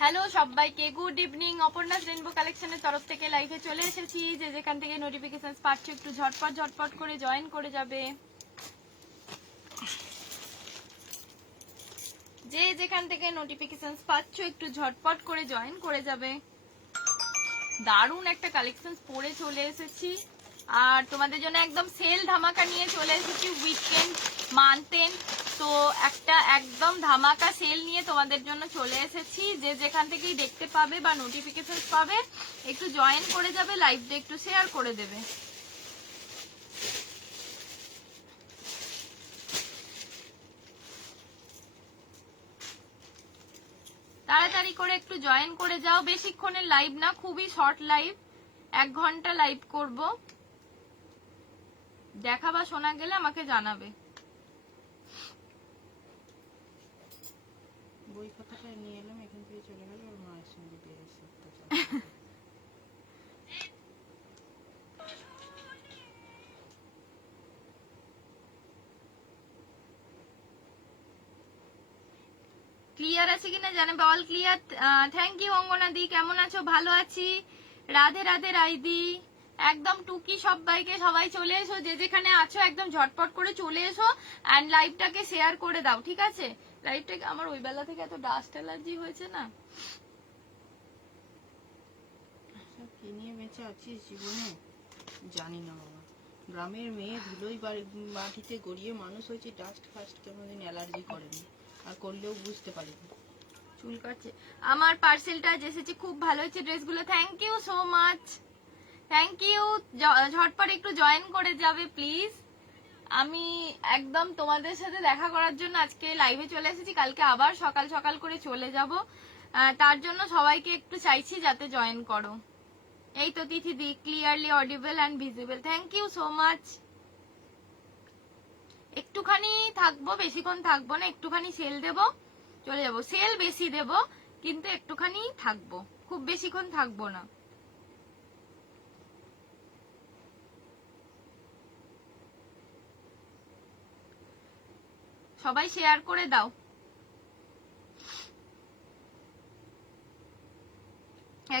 Hello সবাইকে, good evening. Aparna's rainbow কালেকশনের তরফ থেকে লাইভে চলে এসেছি। যে যেখান থেকে নোটিফিকেশন পাচ্ছ একটু ঝটপট ঝটপট করে জয়েন করে যাবে। যে যেখান থেকে নোটিফিকেশন পাচ্ছ একটু ঝটপট করে জয়েন করে যাবে। দারুণ একটা কালেকশন পরে চলে এসেছি আর তোমাদের জন্য একদম সেল ধামাকা নিয়ে চলে এসেছি। উইকেন্ড মান্থ এন্ড, তো একটা একদম ধামাকা সেল নিয়ে তোমাদের জন্য চলে এসেছি। যে যেখান থেকেই দেখতে পাবে বা নোটিফিকেশন পাবে একটু জয়েন করে যাবে, লাইভটা একটু শেয়ার করে দেবে। তাড়াতাড়ি করে একটু জয়েন করে যাও। বেশিক্ষণের লাইভ না, খুবই শর্ট লাইভ, 1 ঘন্টা লাইভ করব। দেখা বা শোনা গেলে আমাকে জানাবে। বই খাতাটা নিয়ে এলাম, এখান থেকে চলে গেল ওর মায়ের সঙ্গে বেরিয়েছে। ক্লিয়ার আছে কিনা জানাবে। অল ক্লিয়ার, থ্যাংক ইউ অঙ্গনা দি। কেমন আছো? ভালো আছি, রাধে রাধে রাইদি। একদম টুকি সবাইকে, সবাই চলে এসো। যে যেখানে আছো একদম ঝটপট করে চলে এসো এন্ড লাইভটাকে শেয়ার করে দাও, ঠিক আছে? লাইভটাকে আমার ওই বেলা থেকে এত ডাস্ট অ্যালার্জি হয়েছে না। কি নিয়ে বেঁচে আছিস জীবনে জানি না বাবা। গ্রামের মেয়ে ধুলোই মাটিতে গড়িয়ে মানুষ হয়েছে, ডাস্ট ফাস্ট কোনোদিন অ্যালার্জি করেনি, আর করলেও বুঝতে পারিনি। চুল কাটছে। আমার পার্সেলটা এসেছে, খুব ভালো হয়েছে ড্রেসগুলো। Thank you so much, thank you. ঝটপট একটু জয়েন করে যাবে প্লিজ। আমি একদম তোমাদের সাথে দেখা করার জন্য আজকে লাইভে চলে এসেছি, কালকে আবার সকাল সকাল করে চলে যাব। তার জন্য সবাইকে একটু চাইছি যাতে জয়েন করো। এই তো Tithi di, clearly audible and visible. Thank you so much. একটুখানি থাকবো, বেশিক্ষণ থাকবো না, একটুখানি সেল দেব, চলে যাব। সেল বেশি দেব কিন্তু একটুখানি থাকবো, খুব বেশিক্ষণ থাকবো না। সবাই শেয়ার করে দাও।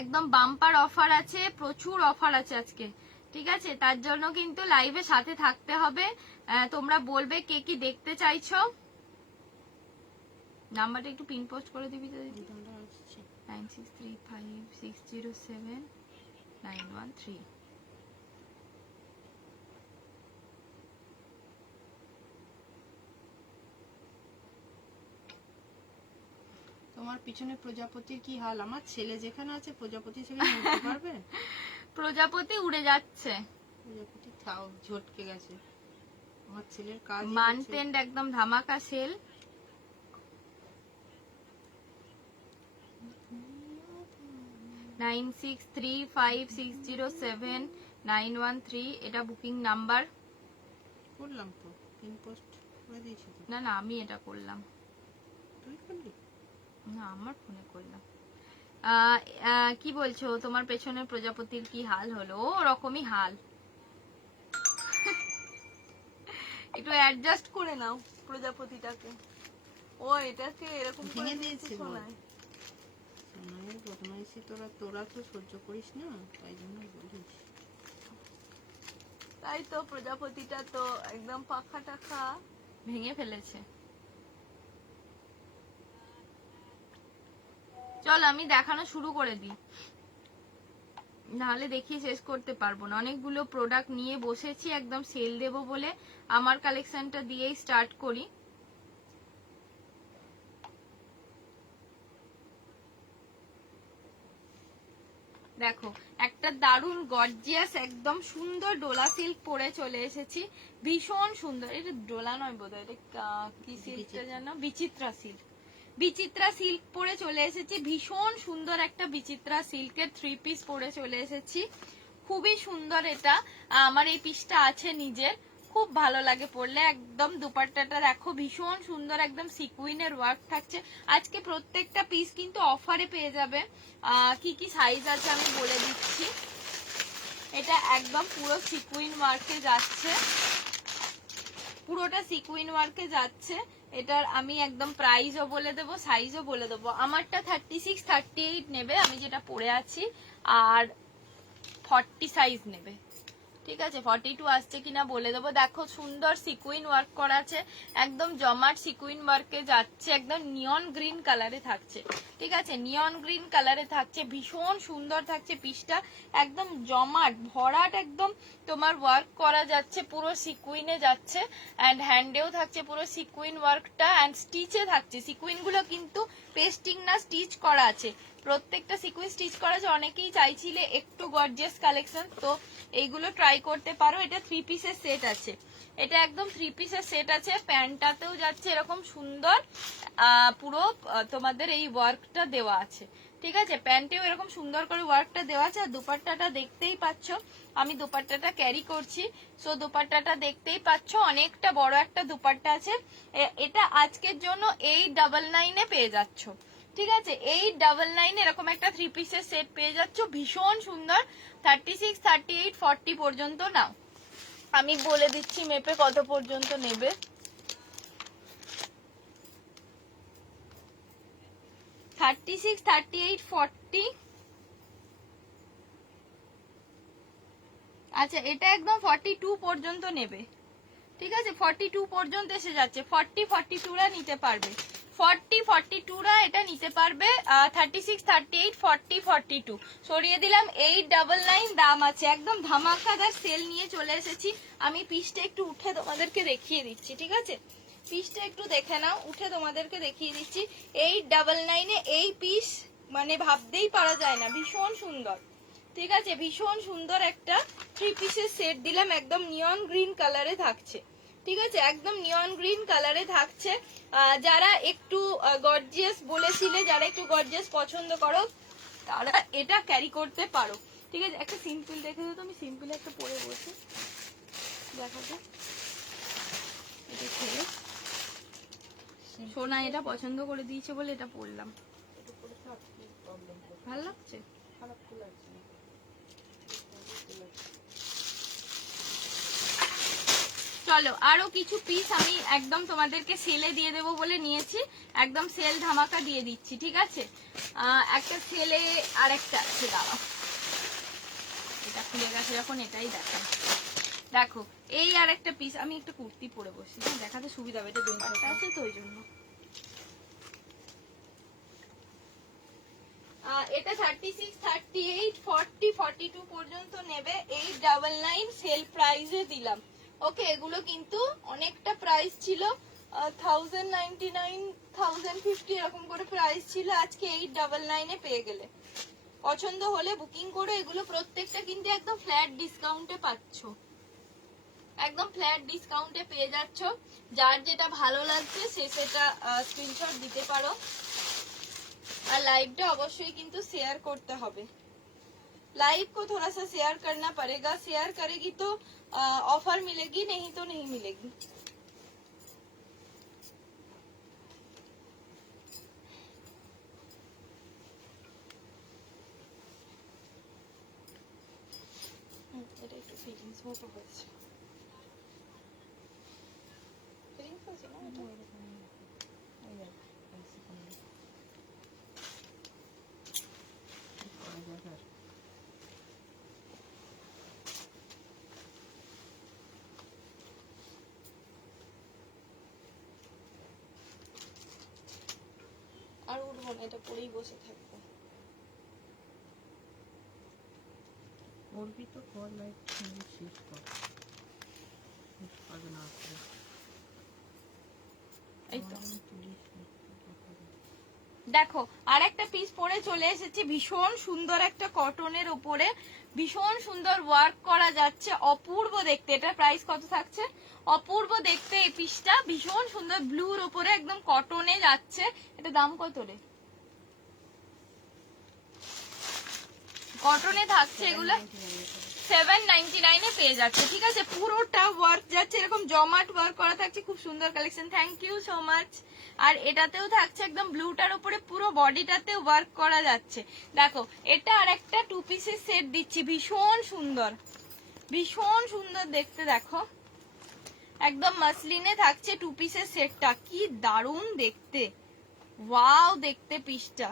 একদম বাম্পার অফার আছে, প্রচুর অফার আছে আজকে, ঠিক আছে? তার জন্য কিন্তু লাইভে সাথে থাকতে হবে। তোমরা বলবে কে কি দেখতে চাইছো। নাম্বারটা একটু পিন পোস্ট করে দিবি তো দিদি। 9635607913। তোমার পিছনে প্রজাপতির কি হাল? আমার ছেলে যেখানে আছে প্রজাপতি সেখানে উঠতে পারবে? প্রজাপতি উড়ে যাচ্ছে, প্রজাপতি থাও, ঝটকে গেছে। আমার ছেলের কাজ মান্থ এন্ড একদম ধামাকা সেল। $9635607913 এটা বুকিং নাম্বার। করলাম তো, পিন পোস্ট করে দিয়েছি তো। না না, আমি এটা করলাম। তুই করলি না, আমার ফোনে করলাম। কি বলছো, তোমার পেছনে প্রজাপতির কি হাল হলো? ওরকমই হাল। একটু অ্যাডজাস্ট করে নাও প্রজাপতিটাকে। ও এটাকে এরকম ভেঙে দিয়েছে শোনায়। সোনাইয়ের বদমাইশি তোরা তো সহ্য করিস না, তাই জন্য বলিস। তাই তো, প্রজাপতিটা তো একদম পাখা টাখা ভেঙে ফেলেছে। চল আমি দেখানো শুরু করে দিই, নাহলে দেখিয়ে শেষ করতে পারবো না। অনেকগুলো প্রোডাক্ট নিয়ে বসেছি, একদম সেল দেব বলে আমার কালেকশনটা দিয়েই স্টার্ট করি। দেখো, একটা দারুণ গর্জিয়াস একদম সুন্দর ডোলা সিল্ক পরে চলে এসেছি, ভীষণ সুন্দর। এটা ডোলা নয় বোধহয়, এটা কি সিল্কটা জানো? বিচিত্রা সিল্ক। বিচিত্রা সিল্ক পরে চলে এসেছি, ভীষণ সুন্দর একটা বিচিত্রা সিল্কের 3 পিস পরে চলে এসেছি, খুবই সুন্দর। এটা আমার এই পিসটা আছে নিজের, খুব ভালো লাগে পরলে। একদম দুপাট্টাটা দেখো, ভীষণ সুন্দর, একদম সিকুইনের ওয়ার্ক থাকছে। আজকে প্রত্যেকটা পিস কিন্তু অফারে পেয়ে যাবে। কি কি সাইজ আছে আমি বলে দিচ্ছি। এটা একদম পুরো সিকুইন ওয়ার্কে যাচ্ছে, পুরোটা সিকুইন ওয়ার্কে যাচ্ছে। এটার আমি একদম প্রাইসও বলে দেবো, সাইজও বলে দেবো। আমারটা 36 38 নেবে, আমি যেটা পরে আছি, আর 40 সাইজ নেবে। ঠিক আছে, 42 আসছে কিনা বলে দেবো। দেখো সুন্দর সিকুইন ওয়ার্ক করা আছে, একদম জমাট সিকুইন ওয়ার্কে যাচ্ছে, একদম নিয়ন গ্রিন কালারে থাকছে। ঠিক আছে, নিয়ন গ্রিন কালারে থাকছে, ভীষণ সুন্দর থাকছে পিসটা, একদম জমাট ভরাট, একদম তোমার ওয়ার্ক করা যাচ্ছে, পুরো সিকুইনে যাচ্ছে, অ্যান্ড হ্যান্ডেও থাকছে পুরো সিকুইন ওয়ার্কটা, অ্যান্ড স্টিচে থাকছে। সিকুইনগুলো কিন্তু পেস্টিং না, স্টিচ করা আছে, প্রত্যেকটা সিকুইন স্টিচ করা আছে। অনেকেই চাইছিলে একটু গর্জিয়াস কালেকশন, তো এইগুলো ট্রাই করতে পারো। এটা 3 পিসের সেট আছে, এটা একদম 3 পিসের সেট আছে। প্যান্টটাতেও যাচ্ছে এরকম সুন্দর পুরো তোমাদের এই ওয়ার্কটা দেওয়া আছে। ঠিক আছে, প্যান্টেও এরকম সুন্দর করে ওয়ার্কটা দেওয়া আছে। আর দুপাট্টাটা দেখতেই পাচ্ছ, আমি দুপাট্টাটা ক্যারি করছি, সো দুপাট্টাটা দেখতেই পাচ্ছ, অনেকটা বড় একটা দুপাট্টা আছে। এটা আজকের জন্য 899 পেয়ে যাচ্ছ। ঠিক আছে, 899 এরকম একটা 3 পিসের সেট পেয়ে যাচ্ছ, ভীষণ সুন্দর। 36 38 40 পর্যন্ত নাও, আমি বলে দিচ্ছি মেপে কত পর্যন্ত নেবে। 36 38 40, আচ্ছা এটা একদম 42 পর্যন্ত নেবে। ঠিক আছে, 42 পর্যন্ত এসে যাচ্ছে, 40 42রা নিতে পারবে, 40 42রা এটা নিতে পারবে। 36 38 40 42 সরিয়ে দিলাম, 899 দাম আছে। একদম ধামাকাদার সেল নিয়ে চলে এসেছি। আমি পিসটা একটু উঠে তোমাদেরকে দেখিয়ে দিচ্ছি। ঠিক আছে, পিসটা একটু দেখে নাও, উঠে তোমাদেরকে দেখিয়ে দিচ্ছি। 899 এই পিস মানে ভাবতেই পারা যায় না, ভীষণ সুন্দর। ঠিক আছে, ভীষণ সুন্দর একটা 3 পিসের সেট দিলাম, একদম নিয়ন গ্রিন কালারে থাকছে। ঠিক আছে, একদম নিয়ন গ্রিন কালারে থাকছে। যারা একটু গর্জিয়াস বলেছিলে, যারা একটু গর্জিয়াস পছন্দ করো, তারা এটা ক্যারি করতে পারো। ঠিক আছে, একটা সিম্পল দেখে দাও তো, আমি সিম্পল একটা পরে বসি, দেখাতে। এটা ছেড়ে সোনা এটা পছন্দ করে দিয়েছে বলে এটা পরলাম, ভালো লাগছে। চলো আরো কিছু পিস আমি একদম তোমাদেরকে সেলে দিয়ে দেবো বলে নিয়েছি, একদম সেল ধামাকা দিয়ে দিচ্ছি। ঠিক আছে, একটা সেলে আর একটা আছে, দাঁড়া এটা খুলে গেছে যখন, এটাই দেখা। দেখো এই আর একটা পিস, আমি একটা কুর্তি পরে বসি, দেখাতে সুবিধা হবে, এটা দুপাট্টা আছে তো ওই জন্য। এটা 36 38 40 42 পর্যন্ত নেবে, 899 সেল প্রাইসে দিলাম। ওকে, এগুলো কিন্তু অনেকটা প্রাইস ছিল, 1099 1050 এরকম করে প্রাইস ছিল, আজকে 899 পেয়ে গেলে। পছন্দ হলে বুকিং করো, এগুলো প্রত্যেকটা কিন্তু একদম ফ্ল্যাট ডিসকাউন্টে পাচ্ছ, একদম ফ্ল্যাট ডিসকাউন্টে পেয়ে যাচ্ছ। যার যেটা ভালো লাগছে সে সেটা স্ক্রিনশট দিতে পারো। और लाइव पे अवश्य किंतु शेयर करते হবে, लाइव को थोड़ा सा शेयर करना पड़ेगा, शेयर करेगी तो ऑफर मिलेगी, नहीं तो नहीं मिलेगी। এটা একটু ফিটিংস মতো হচ্ছে, ফিটিংস হচ্ছে না এটা। আর উঠবো না, এটা পরেই বসে থাকবো। ওরবি তো কল লাইট শেষ কর, আগে না করে এই তো দেখো আর একটা পিস পরে চলে এসেছি, ভীষণ সুন্দর একটা কটনের উপরে, ভীষণ সুন্দর ওয়ার্ক করা যাচ্ছে, অপূর্ব দেখতে। এটা প্রাইস কত থাকছে? অপূর্ব দেখতে এই পিসটা, ভীষণ সুন্দর ব্লুর উপরে একদম কটনে যাচ্ছে। এটা দাম কত রে? কটনে থাকছে এগুলো 799 পেয়ে যাচ্ছে। ঠিক আছে, পুরোটা ওয়ার্ক যাচ্ছে, এরকম জমাট ওয়ার্ক করা থাকছে, খুব সুন্দর collection. Thank you so much. আর এটাতেও থাকছে একদম ব্লুটার উপরে পুরো বডিটাতে ওয়ার্ক করা যাচ্ছে। দেখো এটা আর একটা 2 পিসের সেট দিচ্ছি, ভীষণ সুন্দর, ভীষণ সুন্দর দেখতে। দেখো একদম মাসলিনে থাকছে টু পিসের সেটটা, কি দারুণ দেখতে, ওয়াও দেখতে পিসটা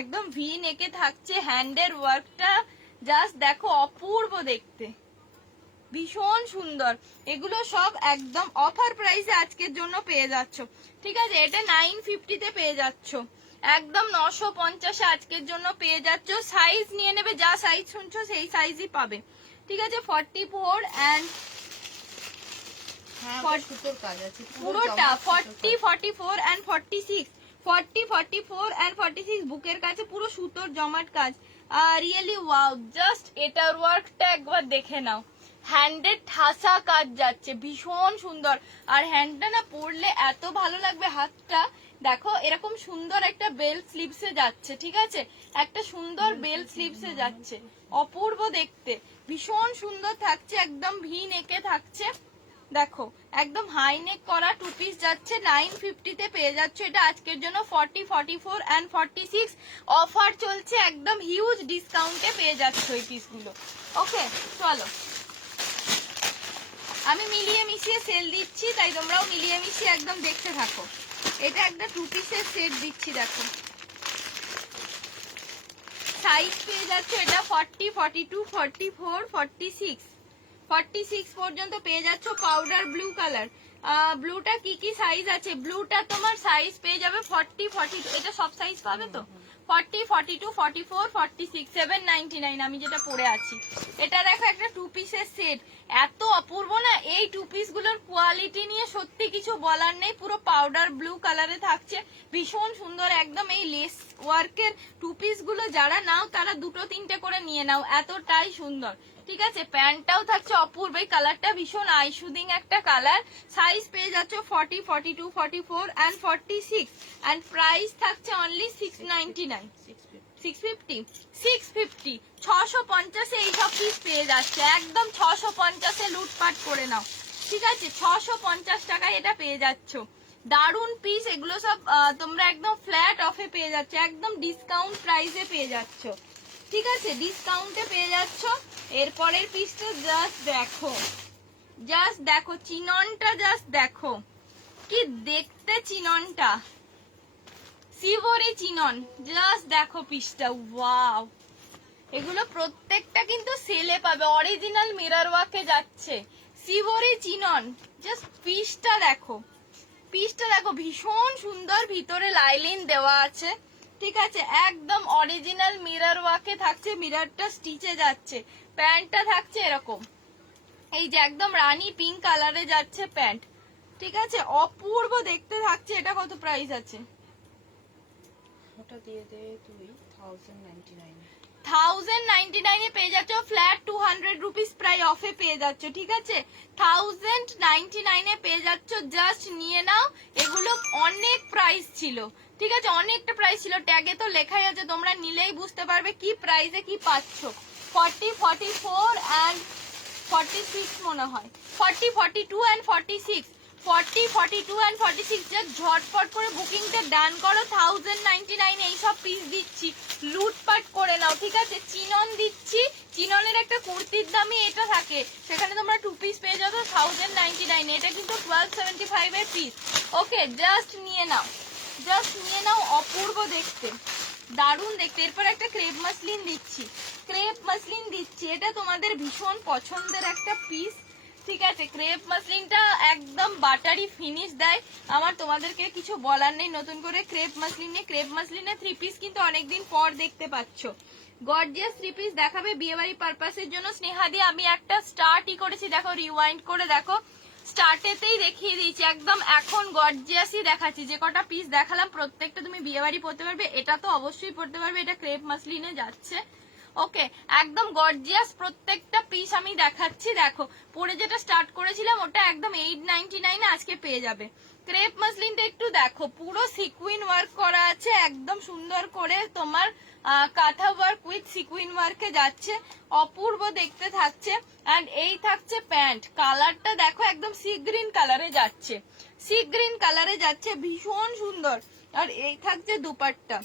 একদম ভি নেকে থাকছে, হ্যান্ডের ওয়ার্কটা জাস্ট দেখো অপূর্ব দেখতে, ভীষণ সুন্দর। এগুলো সব একদম অফার প্রাইসে আজকের জন্য পেয়ে যাচ্ছ, ঠিক আছে? এটা 950 তে পেয়ে যাচ্ছ, একদম 950 আজকের জন্য পেয়ে যাচ্ছ। সাইজ নিয়ে নেবে, যা সাইজ শুনছো সেই সাইজই পাবে, ঠিক আছে? 44 and সুতোর কাজ আছে পুরোটা 40, 44 and 46, 40, 44 and 46 বুকের কাছে পুরো সুতোর জমাট কাজ। রিয়েলি ওয়াও, জাস্ট এটার ওয়ার্কটা একবার দেখে নাও, হ্যান্ডের ঠাসা কাজ যাচ্ছে, ভীষণ সুন্দর। আর হ্যান্ডটা না পরলে এত ভালো লাগবে, হাতটা দেখো এরকম সুন্দর একটা বেল স্লিভসে যাচ্ছে, ঠিক আছে? একটা সুন্দর বেল স্লিভসে যাচ্ছে, অপূর্ব দেখতে, ভীষণ সুন্দর থাকছে, একদম ভি নেকে থাকছে। দেখো একদম হাই নেক করা টু পিস যাচ্ছে, 950 তে পেয়ে যাচ্ছ এটা আজকের জন্য। 40, 44 and 46 অফার চলছে, একদম হিউজ ডিসকাউন্টে পেয়ে যাচ্ছ এই পিসগুলো। ওকে চলো, আমি মিলিয়ে মিশিয়ে সেল দিচ্ছি, তাই তোমরাও মিলিয়ে মিশিয়ে একদম দেখতে থাকো। এটা একটা টু পিসের সেট দিচ্ছি, দেখো সাইজ পেয়ে যাচ্ছ এটা 40, 42, 44, 46, 46 পর্যন্ত পেয়ে যাচ্ছ। পাউডার ব্লু কালার, ব্লুটা কি কি সাইজ আছে? ব্লুটা তোমার সাইজ পেয়ে যাবে 40, 42, এটা সব সাইজ পাবে তো? 40, 42, 44, 46, 799 আমি যেটা পরে আছি। এটা দেখো একটা টু পিসের সেট, এত অপূর্ব না, এই টু পিস গুলোর কোয়ালিটি নিয়ে সত্যি কিছু বলার নেই। পুরো পাউডার ব্লু কালারে থাকছে, ভীষণ সুন্দর একদম। এই লেস ওয়ার্কের টু পিস গুলো যারা নাও তারা দুটো তিনটে করে নিয়ে নাও, এতটাই সুন্দর, ঠিক আছে? প্যান্টটাও থাকছে অপূর্ব, এই কালারটা ভীষণ আইশুদিং একটা কালার। সাইজ পেয়ে যাচ্ছ 40, 42, 44 and 46 and প্রাইস থাকছে অনলি 699, 650, 650, 650 এইসব পিস পেয়ে যাচ্ছে, একদম 650 লুটপাট করে নাও, ঠিক আছে? 650 টাকায় এটা পেয়ে যাচ্ছ, দারুন পিস এগুলো সব। তোমরা একদম ফ্ল্যাট অফে পেয়ে যাচ্ছ, একদম ডিসকাউন্ট প্রাইসে পেয়ে যাচ্ছ, ঠিক আছে? ডিসকাউন্টে পেয়ে যাচ্ছ। এরপরের পিসটা জাস্ট দেখো, জাস্ট দেখো চিননটা, জাস্ট দেখো কি দেখতে চিননটা, সিভরি চিনন, জাস্ট দেখো পিসটা, ওয়াও। এগুলো প্রত্যেকটা কিন্তু সেলে পাবে, অরিজিনাল মিরর ওয়ার্কে যাচ্ছে, সিভরি চিনন, জাস্ট পিসটা দেখো, পিসটা দেখো ভীষণ সুন্দর, ভিতরে লাইলিন দেওয়া আছে, ঠিক আছে? একদম অরিজিনাল মিরর ওয়ার্কে থাকছে, মিররটা স্টিচে যাচ্ছে, প্যান্টটা থাকছে এরকম, এই যে একদম রানী পিঙ্ক কালারে যাচ্ছে প্যান্ট, ঠিক আছে? অপূর্ব দেখতে থাকছে। এটা কত প্রাইস আছে? ওটা দিয়ে দে তুই 1099, 1099 এ পেয়ে যাচ্ছ, ফ্ল্যাট 200 রুপিস প্রায় অফে পেয়ে যাচ্ছ, ঠিক আছে? 1099 এ পেয়ে যাচ্ছ, জাস্ট নিয়ে নাও। এগুলো অনেক প্রাইস ছিল, ঠিক আছে? অনেকটা প্রাইস ছিল, ট্যাগে তো লেখাই আছে, তোমরা নিলেই বুঝতে পারবে কি প্রাইসে কি পাচ্ছ। 40, 44 and 46 মনে হয়, 40, 42 and 46, 40, 42 and 46, জাস্ট ঝটপট করে বুকিংটা ডান করো। 1099 এইসব পিস দিচ্ছি, লুটপাট করে নাও, ঠিক আছে? চিনন দিচ্ছি, চিননের একটা কুর্তির দামই এটা থাকে, সেখানে তোমরা টু পিস পেয়ে যাবে 1099, এটা কিন্তু 1275 এর পিস। ওকে, জাস্ট নিয়ে নাও, জাস্ট নিয়ে নাও, অপূর্ব দেখতে, দারুণ দেখতে। এরপর একটা ক্রেপ মাসলিন দিচ্ছি, ক্রেপ মাসলিন দিচ্ছি, এটা তোমাদের ভীষণ পছন্দের একটা পিস, ঠিক আছে? ক্রেপ মাসলিনটা একদম বাটারি ফিনিশ দেয়, আমার তোমাদেরকে কিছু বলার নেই নতুন করে ক্রেপ মাসলিনে। ক্রেপ মাসলিনে থ্রি পিস কিন্তু অনেকদিন পর দেখতে পাচ্ছ, গর্জিয়াস থ্রি পিস দেখাবে বিয়েবাড়ি পারপাসের জন্য। স্নেহা দিয়ে আমি একটা স্টার্টই করেছি, দেখো রিওয়াইন্ড করে দেখো, স্টার্টেতেই দেখিয়ে দিয়েছি, একদম এখন গর্জিয়াসই দেখাচ্ছি। যে কটা পিস দেখালাম প্রত্যেকটা তুমি বিয়েবাড়ি পরতে পারবে, এটা তো অবশ্যই পরতে পারবে, এটা ক্রেপ মাসলিনে যাচ্ছে। ওকে, একদম গর্জিয়াস প্রত্যেকটা পিস আমি দেখাচ্ছি। দেখো পরে যেটা স্টার্ট করেছিলাম ওটা একদম 899 আজকে পেয়ে যাবে। ক্রেপ মাসলিনটা একটু দেখো, পুরো সিকুইন ওয়ার্ক করা আছে, একদম সুন্দর করে তোমার কাঁথা ওয়ার্ক উইথ সিকুইন ওয়ার্কে যাচ্ছে, অপূর্ব দেখতে থাকছে। এন্ড এই থাকছে প্যান্ট, কালারটা দেখো একদম সি গ্রিন কালারে যাচ্ছে, সি গ্রিন কালারে যাচ্ছে, ভীষণ সুন্দর। আর এই থাকছে দুপাট্টা,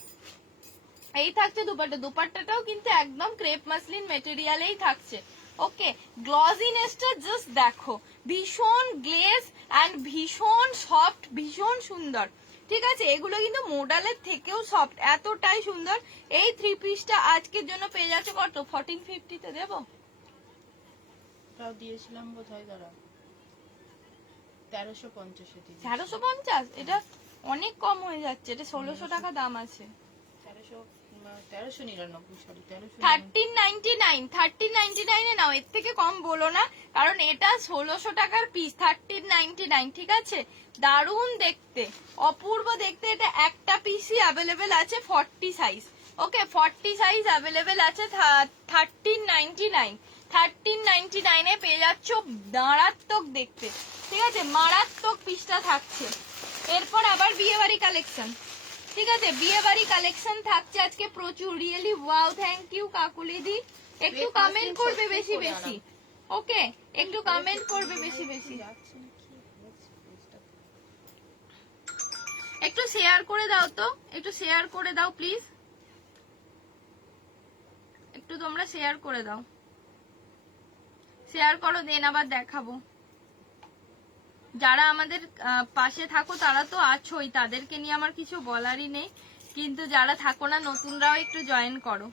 এই থাকছে দুপাট্টা, দুপাট্টাটাও কিন্তু একদম ক্রেপ মাসলিন মেটেরিয়ালেই থাকছে, ওকে, গ্লজিনেসটা জাস্ট দেখো, ভীষণ গ্লেজ অ্যান্ড ভীষণ সফট, ভীষণ সুন্দর। ঠিক আছে, এগুলো কিন্তু মোডালের থেকেও সফট, এতটাই সুন্দর। এই 3 পিসটা আজকের জন্য পেয়ে যাচ্ছে কত, 1450 তে দেবো? তাও দিয়েছিলাম বোধহয়, দাঁড়া, 1350 এ দিয়েছি। 1350? এটা অনেক কম হয়ে যাচ্ছে, এটা 1600 টাকা দাম আছে। 1399, সরি 1399 এ নাও, এর থেকে কম বলো না, কারণ এটা 1600 টাকার পিস, 1399। ঠিক আছে, দারুণ দেখতে, অপূর্ব দেখতে। এটা একটা পিসই অ্যাভেলেবেল আছে 40 সাইজ। ওকে, 40 সাইজ অ্যাভেলেবেল আছে 1399 এ পেয়ে যাচ্ছ, মারাত্মক দেখতে। ঠিক আছে, মারাত্মক পিসটা থাকছে। এরপর আবার বিয়ে বাড়ি কালেকশন। ঠিক আছে, বিয়ে বাড়ি কালেকশন থাকছে আজকে প্রচুর। Really wow, thank you Kakuli di. একটু কমেন্ট করবে বেশি বেশি, ওকে, একটু কমেন্ট করবে বেশি বেশি, একটু শেয়ার করে দাও তো, একটু শেয়ার করে দাও প্লিজ, একটু তোমরা শেয়ার করে দাও, শেয়ার করো, দেন আবার দেখাবো। যারা আমাদের পাশে থাকো তারা তো আছোই, তাদেরকে নিয়ে আমার কিছু বলারই নেই, কিন্তু যারা থাকো না, নতুনরাও একটু জয়েন করো।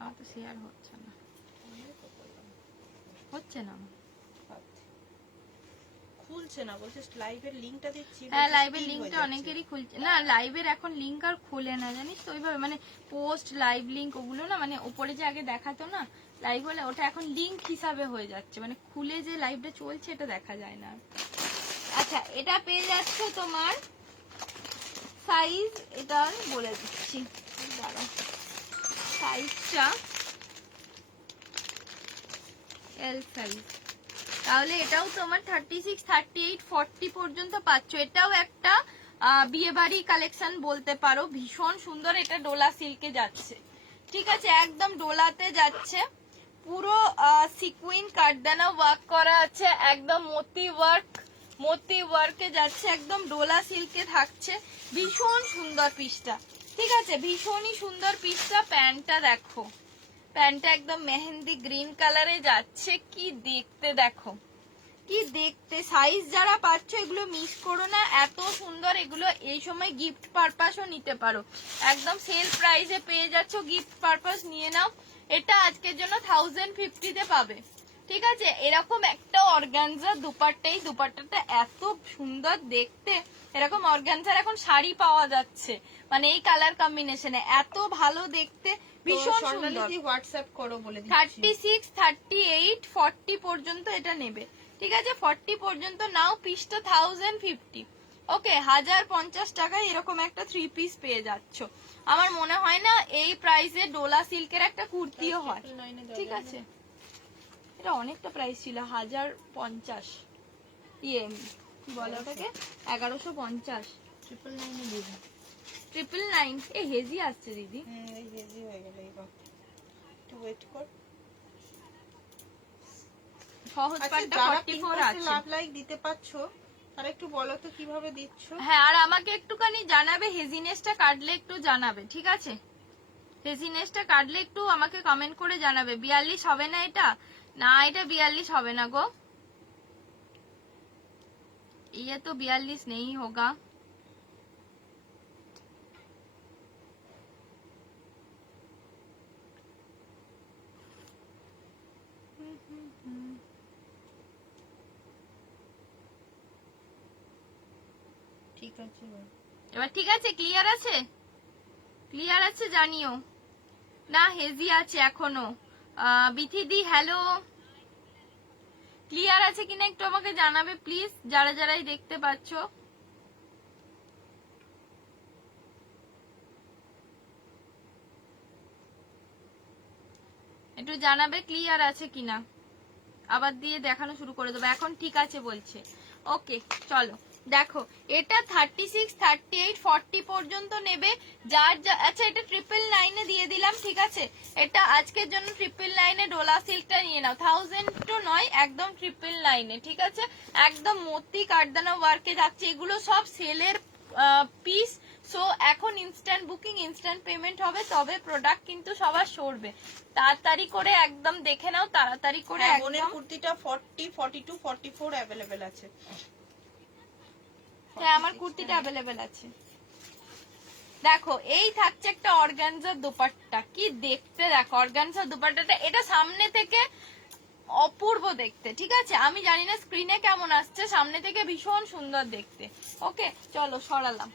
আমার তো শেয়ার হচ্ছে না, হচ্ছে না, খুলছে না, বলছিস লাইভের লিংকটা দিচ্ছি। হ্যাঁ, লাইভের লিংকটা অনেকেরই খুলছে না, লাইভের এখন লিংক আর খুলে না, জানিস তো, ওইভাবে মানে পোস্ট লাইভ লিংক ওগুলো না, মানে উপরে যে আগে দেখাতো না লাইভ হলে, ওটা এখন লিংক হিসাবে হয়ে যাচ্ছে, মানে খুলে যে লাইভটা চলছে এটা দেখা যায় না। আচ্ছা, এটা পেয়ে যাচ্ছে তোমার সাইজ, এটা আমি বলে দিচ্ছি, দাঁড়াও, সাইজটা এল সাইজ, তাহলে এটাও তোমার 36, 38, 40 পর্যন্ত পাচ্ছ। এটাও একটা বিয়ে বাড়ি কালেকশন বলতে পারো, ভীষণ সুন্দর। এটা ডোলা সিল্কে যাচ্ছে, ঠিক আছে, একদম ডোলাতে যাচ্ছে, পুরো সিকুইন কাটদানা ওয়ার্ক করা আছে, একদম মোতি ওয়ার্কে যাচ্ছে, একদম ডোলা সিল্কে থাকছে, ভীষণ সুন্দর পিসটা। ঠিক আছে, ভীষণই সুন্দর পিসটা। প্যান্টটা দেখো, প্যান্টটা একদম মেহেন্দি গ্রিন কালারে যাচ্ছে, কি দেখতে দেখো, কি দেখতে। সাইজ যারা পাচ্ছ এগুলো মিস করো না, এত সুন্দর। এগুলো এই সময় গিফট পারপাসও নিতে পারো, একদম সেল প্রাইসে পেয়ে যাচ্ছ, গিফট পারপাস নিয়ে নাও। এটা আজকের জন্য 1050 তে পাবে। ঠিক আছে, এরকম একটা অর্গানজা দুপাট্টা, এই দুপাট্টাটা এত সুন্দর দেখতে, এরকম অর্গানজার এখন শাড়ি পাওয়া যাচ্ছে, মানে এই কালার কম্বিনেশনে এত ভালো দেখতে, ভীষণ সুন্দর। হোয়াটসঅ্যাপ করো বলে দিচ্ছি। 36, 38, 40 পর্যন্ত এটা নেবে। ঠিক আছে, 40 পর্যন্ত নাও, পিসটা 1050। ওকে, 1050 টাকায় এরকম একটা 3 পিস পেয়ে যাচ্ছ। আমার মনে হয় না এই প্রাইসে ডোলা সিল্কের একটা কুর্তিও হয়। ঠিক আছে, এটা অনেকটা প্রাইস ছিল, 1050, ইয়ে কি বলে ওটাকে, 1150। 999 এ হেজি আসছে দিদি। এই হেজি হয়ে গেল, একটু ওয়েট কর। সহজ পাটটা 44 আছে। লাভ লাইক দিতে পাচ্ছো, তারা একটু বলো তো কিভাবে দিচ্ছ। হ্যাঁ, আর আমাকে একটুখানি জানাবে, হেজিনেসটা কাটলে একটু জানাবে, ঠিক আছে, হেজিনেসটা কাটলে একটু আমাকে কমেন্ট করে জানাবে। 42 হবে না এটা? না, এটা 42 হবে না গো, ये तो 42 नहीं होगा। ঠিক আছে, এবার ঠিক আছে, ক্লিয়ার আছে, ক্লিয়ার আছে জানিও। না, হেজি আছে এখনো। বিথিদি হ্যালো, ক্লিয়ার আছে কিনা একটু আমাকে জানাবে প্লিজ, যারা যারাই দেখতে পাচ্ছ। একটু জানাবে ক্লিয়ার আছে কিনা, আবার দিয়ে দেখানো শুরু করে দেবো। এখন ঠিক আছে বলছে, ওকে চলো দেখো। এটা 36, 38, 40 পর্যন্ত নেবে যার। আচ্ছা, এটা 999 দিয়ে দিলাম, ঠিক আছে, এটা আজকের জন্য 999 ডোলা সিল্কটা নিয়ে নাও। 1000 তো নয়, একদম 999, ঠিক আছে, একদম মোতি কাটদানা ওয়ার্কে যাচ্ছে। এগুলো সব সেলের পিস, সো এখন ইনস্ট্যান্ট বুকিং, ইনস্ট্যান্ট পেমেন্ট হবে, তবে প্রোডাক্ট কিন্তু সবার সরবে। তাড়াতাড়ি করে একদম দেখে নাও, তাড়াতাড়ি করে বোনের কুর্তিটা 40, 42, 44 অ্যাভেলেবেল আছে। হ্যাঁ আমার কুর্তিটা অ্যাভেলেবেল আছে। দেখো এই থাকছে একটা অর্গানজার দোপাট্টা, কি দেখতে দেখো অর্গানজার দোপাট্টাটা, এটা সামনে থেকে অপূর্ব দেখতে, ঠিক আছে? আমি জানি না স্ক্রিনে কেমন আসছে, সামনে থেকে ভীষণ সুন্দর দেখতে। ওকে চলো সরালাম,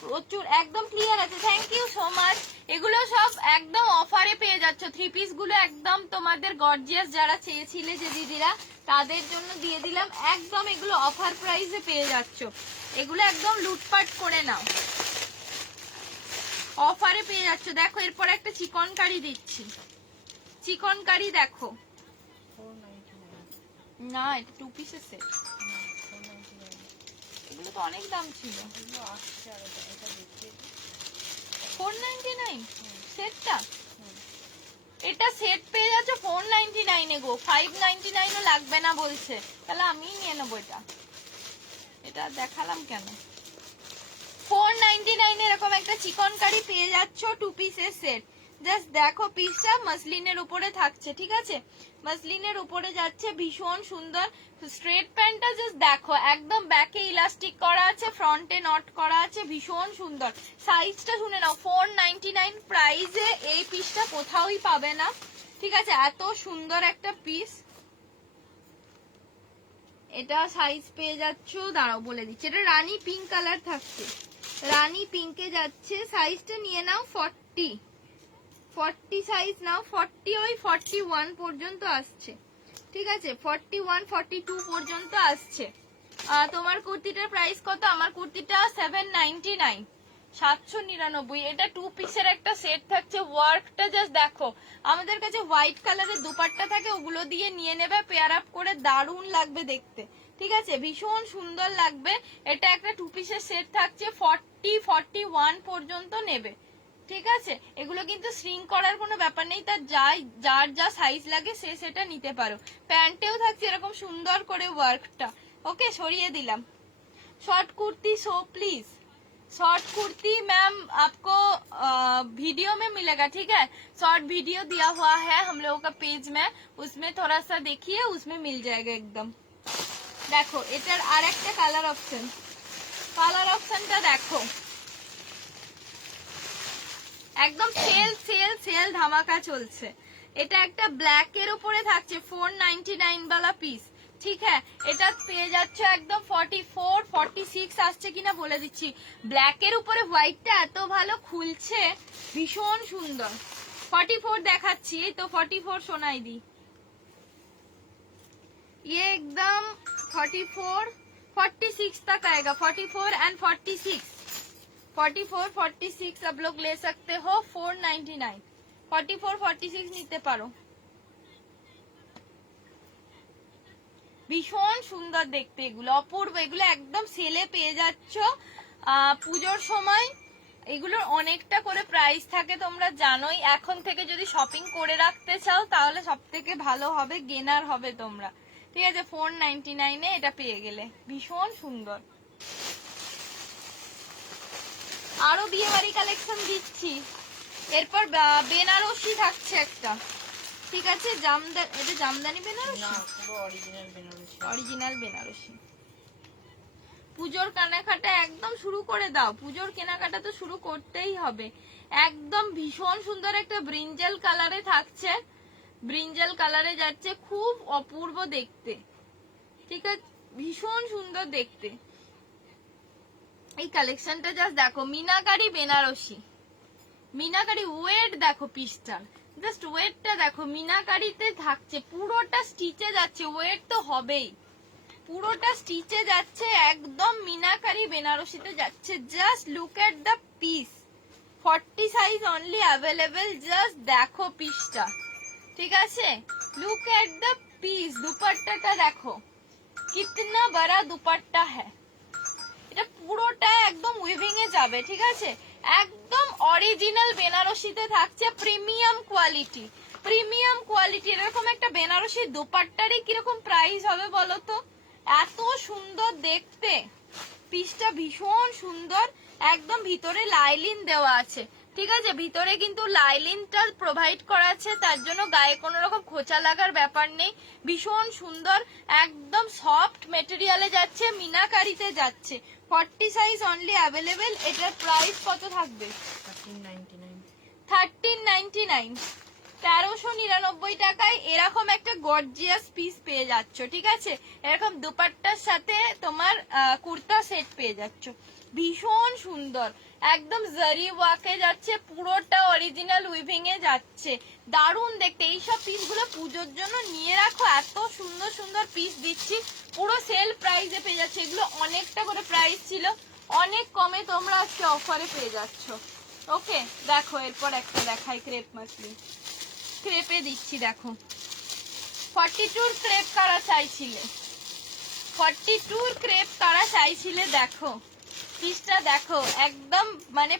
প্রচুর একদম ক্লিয়ার আছে। Thank you so much. এগুলো সব একদম অফারে পেয়ে যাচ্ছ, 3 পিস গুলো একদম তোমাদের গর্জিয়াস যারা চেয়েছিলে যে দিদিরা, তাদের জন্য দিয়ে দিলাম একদম, এগুলো অফার প্রাইসে পেয়ে যাচ্ছ, এগুলো একদম লুটপাট করে নাও, অফারে পেয়ে যাচ্ছ। দেখো এরপর একটা চিকন কারি দিচ্ছি, চিকন কারি দেখো, 499 না এটা 2 পিসের সেট, 499 এগুলো তো অনেক দাম ছিল। এগুলো আসছে, আর এটা দেখিয়ে 499 সেটটা, এটা সেট পেয়ে যাচ্ছ 499 এ গো, 599 ও লাগবে না বলছে, তাহলে আমিই নিয়ে নেবো এটা, এটা দেখালাম কেন। 499 এরকম একটা চিকন কারি পেয়ে যাচ্ছ 2 পিসের সেট। জাস্ট দেখো পিসটা মাসলিনের উপরে থাকছে, ঠিক আছে? মাসলিনের উপরে যাচ্ছে, ভীষণ সুন্দর। স্ট্রেট প্যান্টটা জাস্ট দেখো, একদম ব্যাকে ইলাস্টিক করা আছে, ফ্রন্টে নট করা আছে, ভীষণ সুন্দর। সাইজটা শুনে নাও, 499 প্রাইসে এই পিসটা কোথাওই পাবে না, ঠিক আছে? এত সুন্দর একটা পিস। এটা সাইজ পেয়ে যাচ্ছ, দাঁড়াও বলে দিচ্ছি, এটা রানী পিঙ্ক কালার থাকছে, রানী পিঙ্কে যাচ্ছে, সাইজটা নিয়ে নাও 40 সাইজ নাও, 40 ওই 41 পর্যন্ত আসছে, ঠিক আছে? 41 42 পর্যন্ত আসছে। তোমার কুর্তিটার প্রাইস কত? আমার কুর্তিটা 799, 799। এটা 2 পিসের একটা সেট থাকছে, ওয়ার্কটা জাস্ট দেখো। আমাদের কাছে হোয়াইট কালারের দুপাট্টা থাকে, ওগুলো দিয়ে নিয়ে নেবে, পেয়ার আপ করে, দারুণ লাগবে দেখতে, ঠিক আছে? ভীষণ সুন্দর লাগবে। এটা একটা 2 পিসের সেট থাকছে, 40 41 পর্যন্ত নেবে, ঠিক আছে? এগুলো কিন্তু শ্রিঙ্ক করার কোনো ব্যাপার নেই, তার যার যা সাইজ লাগে সে সেটা নিতে পারো। প্যান্টেও থাকছে এরকম সুন্দর করে ওয়ার্কটা। ওকে সরিয়ে দিলাম। Short kurti so please, short kurti ma'am आपको वीडियो में मिलेगा, ठीक है? शॉर्ट वीडियो दिया हुआ है हम लोगों का पेज में, उसमें थोड़ा सा देखिए, उसमें मिल जाएगा एकदम। देखो এটার আর একটা কালার অপশন, কালার অপশনটা দেখো, একদম সেল সেল সেল ধামাকা চলছে। এটা একটা ব্ল্যাক এর উপরে থাকছে, 499 वाला পিস, ঠিক হ্যাঁ? এটা পেয়ে যাচ্ছে একদম 44 46 আসছে কিনা বলে দিচ্ছি। ব্ল্যাক এর উপরে হোয়াইটটা এত ভালো খুলছে, ভীষণ সুন্দর। 44 দেখাচ্ছি, তো 44 শোনাই দি, ये एकदम 44 46 तक आएगा, 44 एंड 46, 44 46 सब लोग ले सकते हो, 499, 44 46 নিতে পারো। ভীষণ সুন্দর দেখতে, এগুলো অপূর্ব, এগুলো একদম সেলে পেয়ে যাচ্ছ পুজোর সময়। এগুলোর অনেকটা করে প্রাইস থাকে, তোমরা জানোই। এখন থেকে যদি শপিং করে রাখতে চাও তাহলে সব থেকে ভালো হবে, গেনার হবে তোমরা, ঠিক আছে? 499 এ এটা পেয়ে গেলে, ভীষণ সুন্দর। আরো বিয়ে বাড়ি কালেকশন দিচ্ছি। এরপর বেনারসি থাকছে একটা, ঠিক আছে? এটা জামদানি বেনারসি না, পুরো অরিজিনাল বেনারসি, অরিজিনাল বেনারসি। পুজোর কেনাকাটা একদম শুরু করে দাও, পুজোর কেনাকাটা তো শুরু করতেই হবে। একদম ভীষণ সুন্দর একটা ব্রিঞ্জাল কালারে থাকছে, ব্রিঞ্জাল কালারে যাচ্ছে, খুব অপূর্ব দেখতে, ঠিক আছে? ভীষণ সুন্দর দেখতে এই কালেকশনটা। জাস্ট দেখো, মিনাকারি বেনারসি, মিনাকারি ওয়েট দেখো পিসটার, জাস্ট ওয়েটটা দেখো, মিনাকারিতে থাকছে, পুরোটা স্টিচে যাচ্ছে, ওয়েট তো হবেই, পুরোটা স্টিচে যাচ্ছে, একদম মিনাকারি বেনারসিতে যাচ্ছে। Just look at the piece, 40 size only available, just দেখো পিসটা, ঠিক আছে? লুক এট দ্য পিস, দুপাট্টাটা দেখো, কিতনা বড় দুপাট্টা হ্যায়, এটা পুরোটা একদম উইভিং এ যাবে, ঠিক আছে? একদম অরিজিনাল বেনারসিতে থাকছে, প্রিমিয়াম কোয়ালিটি, প্রিমিয়াম কোয়ালিটি। এরকম একটা বেনারসি দোপাট্টারই কিরকম প্রাইস হবে বলো তো? এত সুন্দর দেখতে, পিসটা ভীষণ সুন্দর, একদম ভিতরে লাইলিন দেওয়া আছে, ঠিক আছে? ভিতরে কিন্তু লাইলিনটা প্রোভাইড করা আছে, তার জন্য গায়ে কোনো রকম খোঁচা লাগার ব্যাপার নেই। ভীষণ সুন্দর, একদম সফট মেটেরিয়ালে যাচ্ছে, মিনাকারিতে যাচ্ছে। 40 সাইজ অনলি অ্যাভেলেবেল। এটার প্রাইস কত থাকবে? 1399, 1399 টাকায় এরকম একটা গর্জিয়াস পিস পেয়ে যাচ্ছ, ঠিক আছে? এরকম দুপাট্টার সাথে তোমার কুর্তা সেট পেয়ে যাচ্ছ, ভীষণ সুন্দর, একদম জারি ওয়ার্কে যাচ্ছে, পুরোটা অরিজিনাল উইভিং এ যাচ্ছে, দারুণ দেখতে। এইসব পিসগুলো পুজোর জন্য নিয়ে রাখো, এত সুন্দর সুন্দর পিস দিচ্ছি, পুরো সেল প্রাইসে পেয়ে যাচ্ছে। এগুলো অনেকটা করে প্রাইস ছিল, অনেক কমে তোমরা আজকে অফারে পেয়ে যাচ্ছ। ওকে, দেখো এরপর একটা দেখাই ক্রেপ মাসলিন, ক্রেপে দিচ্ছি। দেখো 42 ক্রেপ কারা চাইছিলে, 42 ক্রেপ কারা চাইছিলে, দেখো পিসটা দেখো, একদম মানে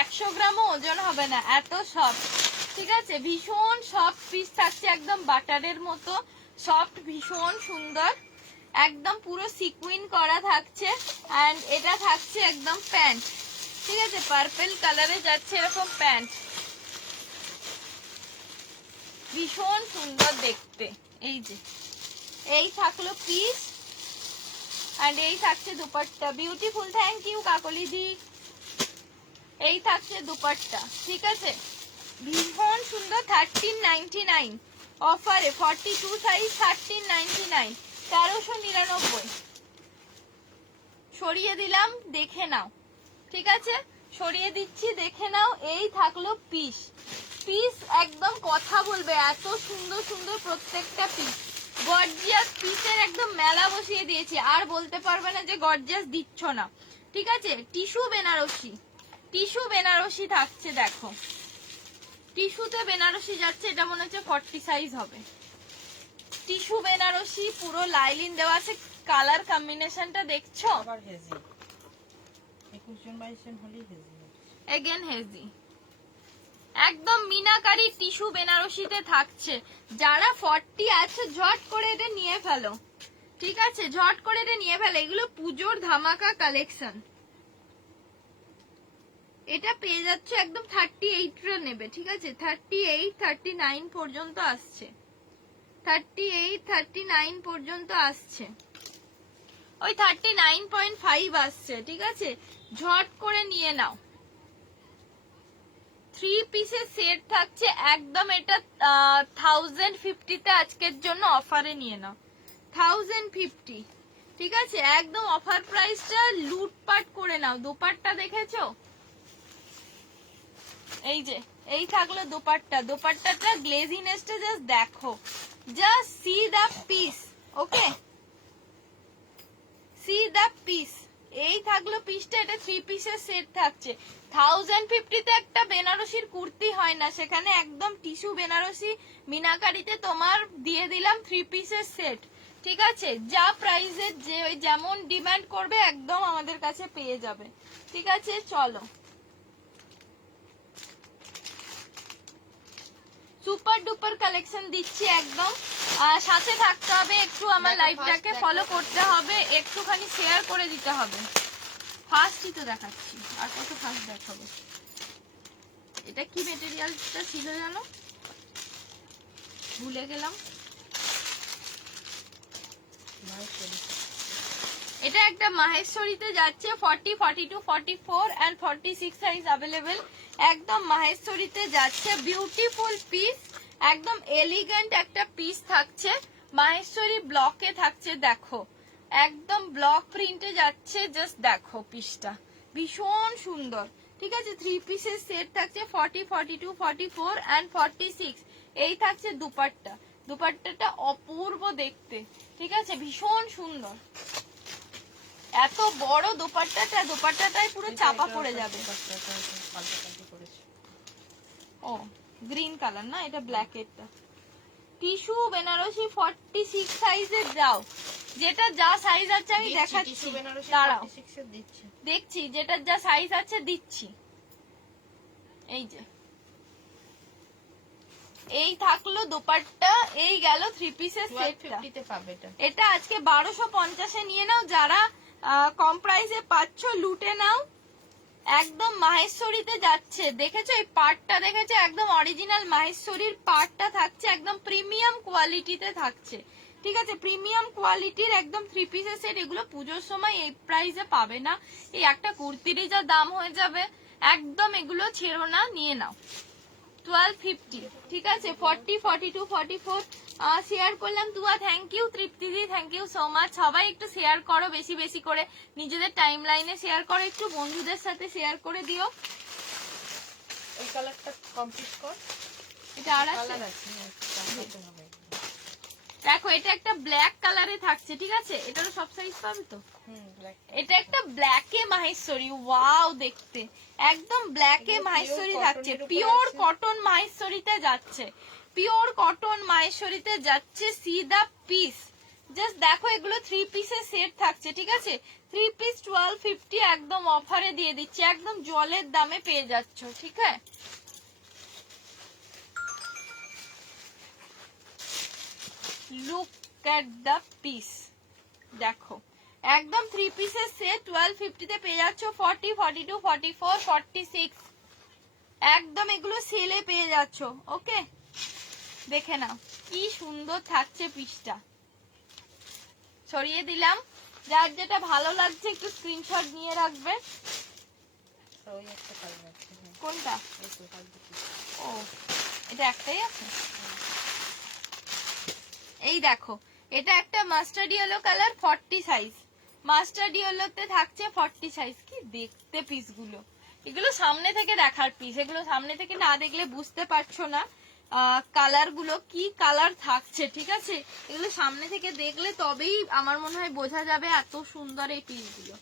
100 গ্রামও ওজন হবে না, এত সফট, ঠিক আছে? ভীষণ সফট পিস থাকছে, একদম বাটারের মতো সফট, ভীষণ সুন্দর, একদম পুরো সিকুইন করা থাকছে। অ্যান্ড এটা থাকছে একদম প্যান্ট, ঠিক আছে? পার্পল কালারে যাচ্ছে এরকম প্যান্ট, ভীষণ সুন্দর দেখতে। এই যে এই থাকলো পিস, আর এই থাকছে দুপাট্টা, বিউটিফুল। থ্যাংক ইউ কাকলি দি। এই থাকছে দুপাট্টা, ঠিক আছে? ভীষণ সুন্দর, 1399 অফারে, 42 সাইজ 1399, 1399 সরিয়ে দিলাম, দেখে নাও, ঠিক আছে? সরিয়ে দিচ্ছি, দেখে নাও। এই থাকলো পিস, পিস একদম কথা বলবে, এত সুন্দর সুন্দর প্রত্যেকটা পিস, গর্জিয়াস পিসের একদম মেলা বসিয়ে দিয়েছি, আর বলতে পারবে না যে গর্জিয়াস দিচ্ছ না, ঠিক আছে? টিস্যু বেনারসি, টিস্যু বেনারসি থাকছে, দেখো টিস্যুতে বেনারসি যাচ্ছে, এটা মনে হচ্ছে 40 সাইজ হবে। টিস্যু বেনারসি, পুরো লাইলিন দেওয়া আছে, কালার কম্বিনেশনটা দেখছো? আবার হেজি 21 জন 22 জন হলেই হেজি, এগেন হেজি, একদম মিনাকারি টিস্যু বেনারসিতে থাকছে। যারা 40 আছে ঝট করে এটা নিয়ে ফেলো, ঠিক আছে? ঝট করে এটা নিয়ে ফেলো, এগুলো পুজোর ধামাকা কালেকশন। এটা পেয়ে যাচ্ছে একদম 38 রে নেবে, ঠিক আছে? 38 39 পর্যন্ত আসছে, 38 39 পর্যন্ত আসছে, ওই 39.5 আসছে, ঠিক আছে? ঝট করে নিয়ে নাও। 3 পিসের সেট থাকছে একদম, এটা 1050 তে আজকের জন্য অফারে নিয়ে নাও, 1050, ঠিক আছে? একদম অফার প্রাইসটা লুটপাট করে নাও। দোপাট্টা দেখেছো? এই যে এই থাকলো দোপাট্টা, দোপাট্টাটা গ্লেজিনেসটা জাস্ট দেখো, জাস্ট সি দা পিস, ওকে? সি দা পিস। এই থাকলো পিসটা, এটা 3 পিসের সেট থাকছে। 1050 তে একটা বেনারসির কুর্তি হয় না, সেখানে একদম টিস্যু বেনারসি মিনাকারিতে তোমার দিয়ে দিলাম 3 পিসের সেট, ঠিক আছে? যা প্রাইসের যে যেমন ডিমান্ড করবে একদম আমাদের কাছে পেয়ে যাবে, ঠিক আছে? চলো, সুপার ডুপার কালেকশন দিচ্ছি একদম। সাথে থাকতে হবে একটু, আমার লাইভটাকে ফলো করতে হবে, একটুখানি শেয়ার করে দিতে হবে। ফার্স্টই তো দেখাচ্ছি, আর কত ফার্স্ট দেখাবো? এটা কি মেটেরিয়ালটা ছিল জানো, ভুলে গেলাম। এটা একটা মাহেশ্বরীতে যাচ্ছে, 40 42 44 এন্ড 46 সাইজ अवेलेबल, একদম মাহেশ্বরীতে যাচ্ছে, বিউটিফুল পিস, একদম এলিগেন্ট একটা পিস থাকছে, মাহেশ্বরী ব্লকে থাকছে, দেখো একদম ব্লক প্রিন্টে যাচ্ছে, জাস্ট দেখো পিসটা ভীষণ সুন্দর, ঠিক আছে? 3 পিসের সেট থাকছে, 40 42 44 এন্ড 46। এই থাকছে দুপাট্টা, দুপাট্টাটা অপূর্ব দেখতে, ঠিক আছে? ভীষণ সুন্দর, এত বড় দোপাট্টাটা, দোপাট্টাটাই পুরো চাপা পড়ে যাবে। ও গ্রিন কালার না, এটা ব্ল্যাক এরটা। টিস্যু বেনারসি 46 সাইজের, যাও যেটা যা সাইজ আছে আমি দেখাচ্ছি, দাঁড়াও দেখছি, যেটা যা সাইজ আছে দিচ্ছি। এই যে এই থাকলো দোপাট্টা, এই গেল 3 পিসের সেটটা, এটা আজকে 1250 এ নিয়ে নাও, যারা কম প্রাইসে পাচ্ছ লুটে নাও, একদম মাহেশ্বরীতে যাচ্ছে, দেখেছো এই পার্টটা, দেখেছো একদম অরিজিনাল মাহেশ্বরীর পার্টটা থাকছে, একদম প্রিমিয়াম কোয়ালিটিতে থাকছে। ঠিক আছে, প্রিমিয়াম কোয়ালিটির একদম 3 পিসের সেট। এগুলো পুজোর সময় এই প্রাইসে পাবে না, এই একটা কুর্তিরই যা দাম হয়ে যাবে। একদম এগুলো ছেড়ো না, নিয়ে নাও। 1250, ঠিক আছে। 40, 42, 44 শেয়ার করলাম। Tuya thank you, Tripti di thank you so much. সবাই একটু শেয়ার করো বেশি বেশি করে, নিজেদের টাইম লাইনে শেয়ার করো, একটু বন্ধুদের সাথে শেয়ার করে দিও। এই কালারটা কমপ্লিট কর। এটা আর কালার আছে, আছে। দেখো এটা একটা ব্ল্যাক কালারে থাকছে, ঠিক আছে। এটারও সব সাইজ পাবে তো। এটা একটা ব্ল্যাকে মাহেশ্বরী, ওয়াও দেখতে একদম ব্ল্যাকে মাহেশ্বরী থাকছে, পিওর কটন মাহেশ্বরীতে যাচ্ছে, পিওর কটন মাহেশ্বরীতে যাচ্ছে। সি দা পিস, জাস্ট দেখো এগুলো 3 পিসের সেট থাকছে, ঠিক আছে। 3 পিস 1250 একদম অফারে দিয়ে দিচ্ছি, একদম জলের দামে পেয়ে যাচ্ছ, ঠিক আছে। লুক এট দা পিস, দেখো একদম 3 পিসের সেট 1250 তে পেয়ে যাচ্ছ। 40, 42, 44, 46 একদম এগুলো সেলে পেয়ে যাচ্ছ। ওকে, দেখে নাও কি সুন্দর থাকছে পিসটা। ছড়িয়ে দিলাম, যার যেটা ভালো লাগছে একটু স্ক্রিনশট নিয়ে রাখবে। কোনটা? ও, এটা একটাই আছে। এই দেখো এটা একটা mustard yellow colour, 40 size. Mustard ইয়েলোতে থাকছে 40 সাইজ। কি দেখতে পিসগুলো, এগুলো সামনে থেকে দেখার পিস, এগুলো সামনে থেকে না দেখলে বুঝতে পারছো না কালার গুলো কি কালার থাকছে, ঠিক আছে। এগুলো সামনে থেকে দেখলে তবেই আমার মনে হয় বোঝা যাবে এত সুন্দর এই পিসগুলো।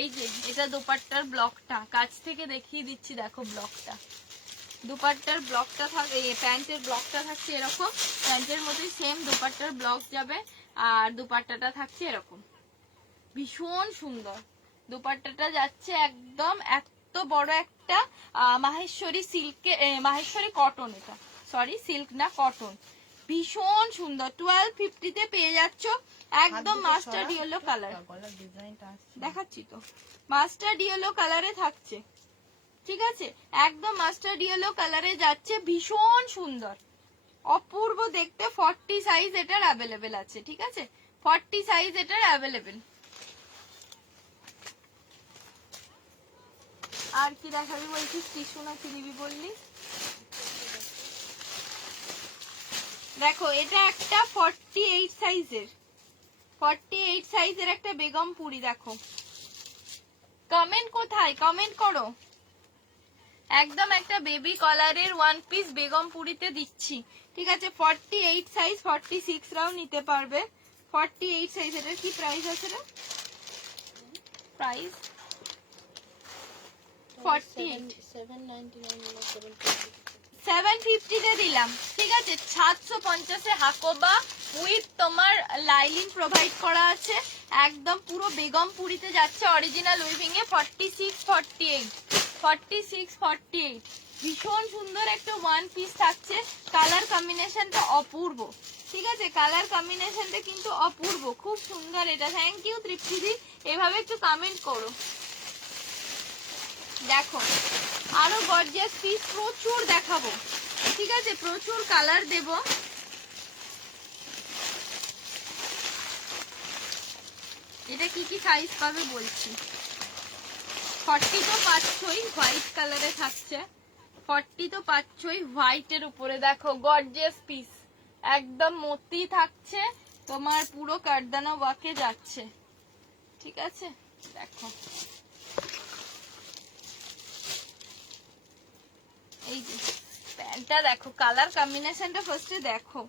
এই যে এটা দোপাট্টার ব্লকটা, কাছ থেকে দেখিয়ে দিচ্ছি, দেখো ব্লকটা, দুপাট্টার ব্লকটা থাকে, প্যান্টের ব্লকটা থাকছে এরকম, প্যান্টের মধ্যে সেম দুপাট্টার ব্লক যাবে, আর দুপাট্টাটা থাকছে এরকম, ভীষণ সুন্দর দুপাট্টাটা যাচ্ছে। একদম এত বড় একটা মাহেশ্বরী সিল্কে, মাহেশ্বরী কটন, এটা সরি সিল্ক না কটন, ভীষণ সুন্দর। 1250 তে পেয়ে যাচ্ছ, একদম মাস্টার্ড ইয়েলো কালার, দেখাচ্ছি তো, মাস্টার্ড ইয়েলো কালারে থাকছে, ঠিক আছে। একদম মাস্টার্ড ইয়েলো কালারে যাচ্ছে, ভীষণ সুন্দর অপূর্ব দেখতে। 40 সাইজ এটার অ্যাভেলেবেল আছে, ঠিক আছে। 40 সাইজ এটার অ্যাভেলেবেল। আর কি দেখাবি বলছিস, টিস্যু না কি দিবি বললি? দেখো এটা একটা 48 সাইজের, 48 সাইজের একটা বেগমপুরি। দেখো কমেন্ট কোথায়, কমেন্ট করো। একদম একটা বেবি কলারের ওয়ান পিস বেগমপুরিতে দিচ্ছি, ঠিক আছে। 48 সাইজ, 46 রাও নিতে পারবে। 48 সাইজ, এটার কি প্রাইস আছে রে? প্রাইস 750 তে দিলাম, ঠিক আছে। 750 হাকোবা উইথ তোমার লাইলিন প্রোভাইড করা আছে, একদম পুরো বেগমপুরিতে যাচ্ছে, অরিজিনাল উইভিং এ। 46, 48, 46, 48 ভীষণ সুন্দর একটা ওয়ান পিস থাকছে। কালার কম্বিনেশনটা অপূর্ব, ঠিক আছে। কালার কম্বিনেশনটা কিন্তু অপূর্ব, খুব সুন্দর এটা। থ্যাংক ইউ তৃপ্তিদি, এভাবে একটু কমেন্ট করো। দেখো আরো গর্জিয়াস পিস প্রচুর দেখাবো, ঠিক আছে, প্রচুর কালার দেব। এটা কি কি সাইজ পাবে বলছি। 40 তো পাচ্ছই, হোয়াইট কালারে থাকছে, 40 তো পাচ্ছই হোয়াইটের উপরে। দেখো গর্জিয়াস পিস, একদম মতি থাকছে তোমার, পুরো কারদানা ওয়াকে যাচ্ছে, ঠিক আছে। দেখো এই যে প্যান্টটা, দেখো কালার কম্বিনেশনটা ফার্স্টে দেখো,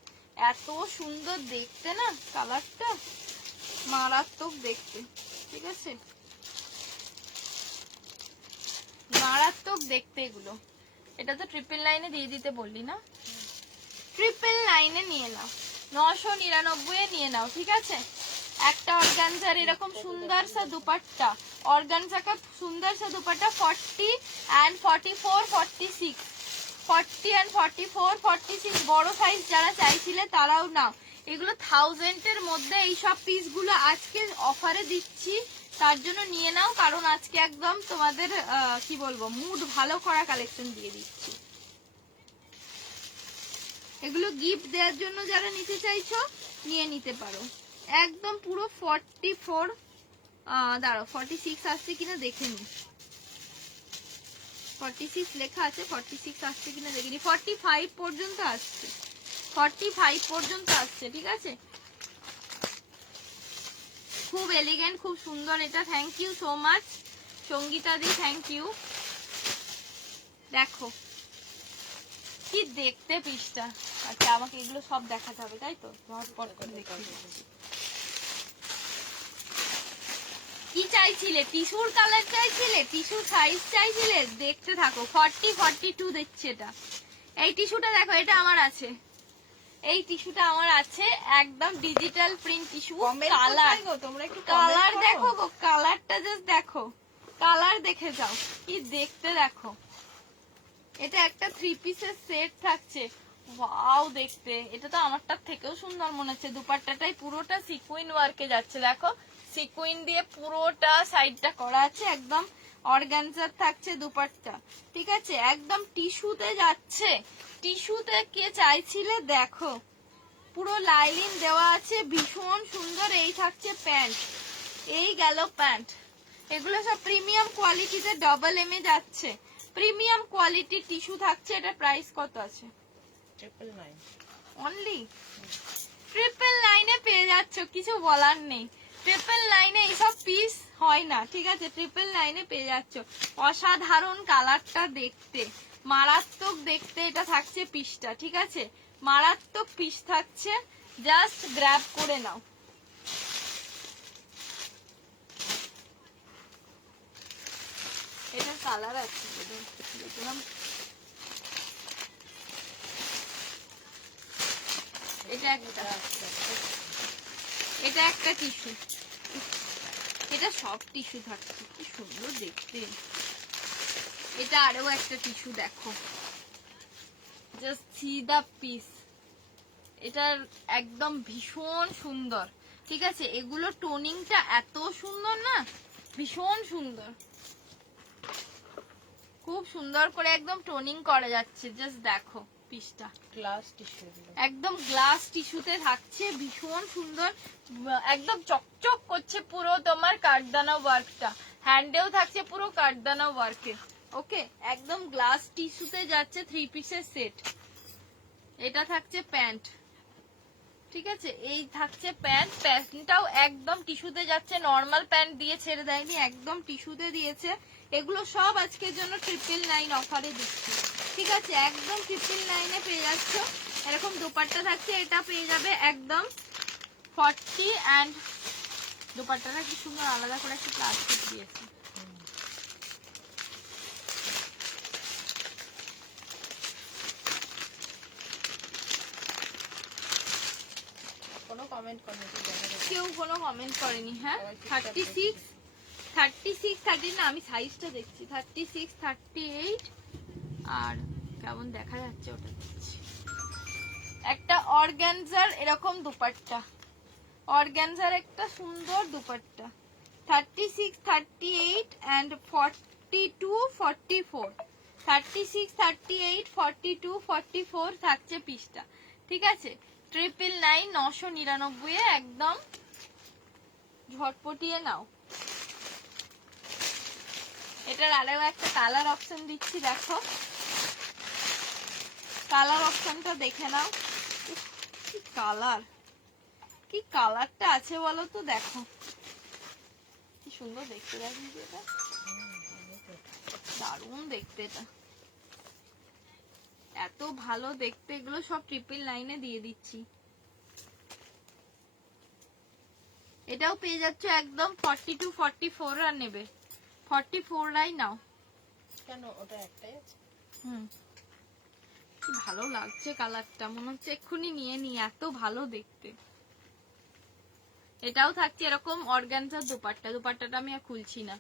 এত সুন্দর দেখতে না, কালারটা মারাত্মক দেখতে, ঠিক আছে, মারাত্মক দেখতে এগুলো। এটা তো 999 দিয়ে দিতে বললি না, 999 নিয়ে নাও, 999 নিয়ে নাও, ঠিক আছে। একটা অর্গানজার এরকম সুন্দর সা দুপাট্টা, অর্গানজা কা সুন্দর সা দুপাট্টা। 40 and 44, 46, 40 and 44, 46 বড় সাইজ যারা চাইছিলে তারাও নাও। এগুলো 1000 এর মধ্যে এই সব পিসগুলো আজকে অফারে দিচ্ছি, তার জন্য নিয়ে নাও, কারণ আজকে একদম তোমাদের কি বলবো মুড ভালো করা কালেকশন দিয়ে দিচ্ছি। এগুলো গিফট দেওয়ার জন্য যারা নিতে চাইছো নিয়ে নিতে পারো। একদম পুরো 44 দাঁড়াও 46 আসছে কিনা দেখে নি, 46 লেখা আছে, 46 আসছে কিনা দেখে নি, 45 পর্যন্ত আসছে, 45 পর্যন্ত আসছে। ঠিক আছে, খুব এলিগেন্ট, খুব সুন্দর এটা। Thank you so much Sangeeta di, thank you. দেখো কি দেখতে পিসটা। আচ্ছা আমাকে এগুলো সব দেখাতে হবে তাই তো, ঝটপট করে দেখি। কি চাইছিলে, টিস্যুর কালার চাইছিলে, টিস্যুর সাইজ চাইছিলে, দেখতে থাকো। 40 42 দিচ্ছে এটা। এই টিস্যুটা দেখো, এটা আমার আছে, এই টিস্যুটা আমার আছে, একদম ডিজিটাল প্রিন্ট টিস্যু। কালার তোমরা একটু কালার দেখো গো, কালারটা জাস্ট দেখো, কালার দেখে যাও কি দেখতে দেখো। এটা একটা 3 পিসের সেট থাকছে, ওয়াও দেখতে। এটা তো আমারটার থেকেও সুন্দর মনে হচ্ছে। দুপাট্টাটাই পুরোটা সিকুইন ওয়ার্কে যাচ্ছে, দেখো সিকুইন দিয়ে পুরোটা সাইডটা করা আছে, একদম অর্গানজার থাকছে দুপাট্টা। ঠিক আছে, একদম টিস্যুতে যাচ্ছে। টিস্যুতে কে চাইছিলে দেখো, পুরো লাইলিন দেওয়া আছে, ভীষণ সুন্দর। এই থাকছে প্যান্ট, এই গেল প্যান্ট। এগুলো সব প্রিমিয়াম কোয়ালিটিতে ডাবল এম এ যাচ্ছে, প্রিমিয়াম কোয়ালিটির টিস্যু থাকছে। এটা প্রাইস কত আছে? 999 অনলি 999 এ পেয়ে যাচ্ছ, কিছু বলার নেই। 999 এ এইসব পিস হয় না। ঠিক আছে, 999 এ পেয়ে যাচ্ছ। অসাধারণ কালারটা দেখতে, মারাত্মক দেখতে এটা থাকছে পিসটা। ঠিক আছে, মারাত্মক পিস থাকছে, জাস্ট গ্র্যাব করে নাও। এটা কালার আছে দেখলাম, এটা একটা টিস্যু, এটা সব টিস্যু থাকছে, কি সুন্দর দেখতে। এটা আরো একটা টিস্যু দেখো, জাস্ট সি দা পিস। এটার একদম ভীষণ সুন্দর। ঠিক আছে, এগুলো টোনিংটা এত সুন্দর না, ভীষণ সুন্দর, খুব সুন্দর করে একদম টোনিং করা যাচ্ছে। জাস্ট দেখো পিসটা, গ্লাস টিস্যু, একদম গ্লাস টিস্যুতে থাকছে, ভীষণ সুন্দর, একদম চকচক করছে পুরো তোমার কাঠদানা ওয়ার্কটা। হ্যান্ডেও থাকছে পুরো কাঠদানা ওয়ার্কে। ওকে, একদম গ্লাস টিস্যুতে যাচ্ছে, 3 পিসের সেট। এটা থাকছে প্যান্ট। ঠিক আছে, এই থাকছে প্যান্ট, প্যান্টটাও একদম টিস্যুতে যাচ্ছে, নর্মাল প্যান্ট দিয়ে ছেড়ে দেয়নি, একদম টিস্যুতে দিয়েছে। এগুলো সব আজকের জন্য 999 অফারে দিচ্ছি। ঠিক আছে, একদম 999 এ পেয়ে যাচ্ছ। এরকম দোপাট্টা থাকছে, এটা পেয়ে যাবে একদম 40 এন্ড দোপাট্টাটা কি সুন্দর আলাদা করে একটা প্লাস্টিক দিয়েছে। কোনো কমেন্ট করেনি, কেউ কোনো কমেন্ট করেনি। হ্যাঁ 36 30 না, আমি সাইজটা দেখছি, 36 38 আর কেমন দেখা যাচ্ছে ওটা দেখছি। একটা অর্গানজার এরকম দুপাট্টা, অর্গানজার একটা সুন্দর দুপাট্টা, 36 38 এন্ড 42 44, 36 38 42 44 থাকছে পিসটা। ঠিক আছে, 999 999 এ একদম ঝটপটিয়ে নাও। এটার আরো একটা কালার অপশন দিচ্ছি, দেখো কালার অপশনটা দেখে নাও। কি কালার, কি কালারটা আছে বলো তো, দেখো কি সুন্দর দেখতে। দেখি এটা দারুণ দেখতে, এটা এত ভালো দেখতে। এগুলো সব 999 এ দিয়ে দিচ্ছি। এটাও পেয়ে যাচ্ছ একদম 42 44 আর নেবে 44 রাই নাও। কেন ওটা একটাই আছে? কি ভালো লাগছে কালারটা, মনে হচ্ছে এক্ষুনি নিয়ে নি, এত ভালো দেখতে। এটাও থাকছে এরকম অর্গানজার দোপাট্টা, দোপাট্টাটা আমি আর খুলছি না,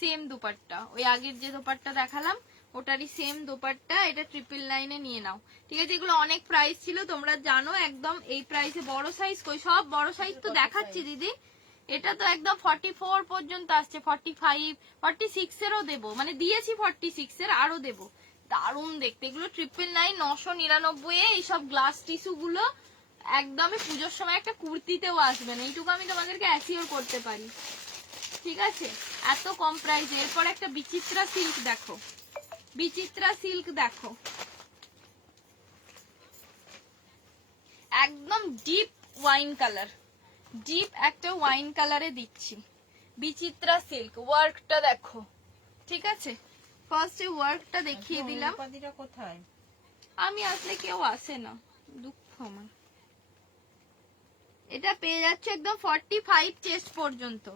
সেম দোপাট্টা, ওই আগের যে দোপাট্টা দেখালাম ওটারই সেম দোপাট্টা। এটা 999 এ নিয়ে নাও। ঠিক আছে, এগুলো অনেক প্রাইস ছিল তোমরা জানো, একদম এই প্রাইসে। বড় সাইজ কই, সব বড় সাইজ তো দেখাচ্ছি দিদি, এটা তো একদম 44 পর্যন্ত আসছে, 45, 46 এরও দেবো, মানে দিয়েছি 46 এর, আরো দেবো। দারুণ দেখতে এগুলো, 999, 999 এ এইসব গ্লাস টিস্যু গুলো একদমই পুজোর সময় একটা কুর্তিতেও আসবে না, এইটুকু আমি তোমাদেরকে অ্যাসিওর করতে পারি। ঠিক আছে, এত কম প্রাইসে। এরপর একটা বিচিত্রা সিল্ক দেখো, বিচিত্রা সিল্ক দেখো, একদম ডিপ ওয়াইন কালার, ডিপ একটা ওয়াইন কালারে দিচ্ছি। বিচিত্রা সিল্ক, ওয়ার্কটা দেখো। ঠিক আছে, ফার্স্টে ওয়ার্কটা দেখিয়ে দিলাম। উপাধিটা কোথায়? আমি আসলে কেউ আসে না, দুঃখ আমার। এটা পেয়ে যাচ্ছে একদম 45 চেস্ট পর্যন্ত।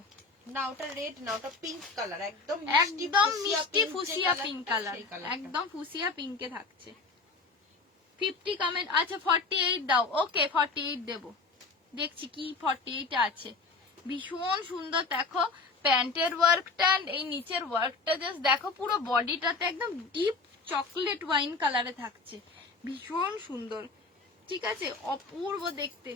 না ওটা রেড না, ওটা পিঙ্ক কালার, একদম একদম মিষ্টি ফুসিয়া পিঙ্ক কালার, একদম ফুসিয়া পিঙ্কে থাকছে। 50 কমেন্ট, আচ্ছা 48 দাও, ওকে 48 দেবো, দেখছি কি 48 আছে। ভীষণ সুন্দর দেখো প্যান্টের ওয়ার্কটা, এই নিচের ওয়ার্কটা জাস্ট দেখো, পুরো বডিটাতে একদম ডিপ চকলেট ওয়াইন কালারে থাকছে, ভীষণ সুন্দর। ঠিক আছে, অপূর্ব দেখতে।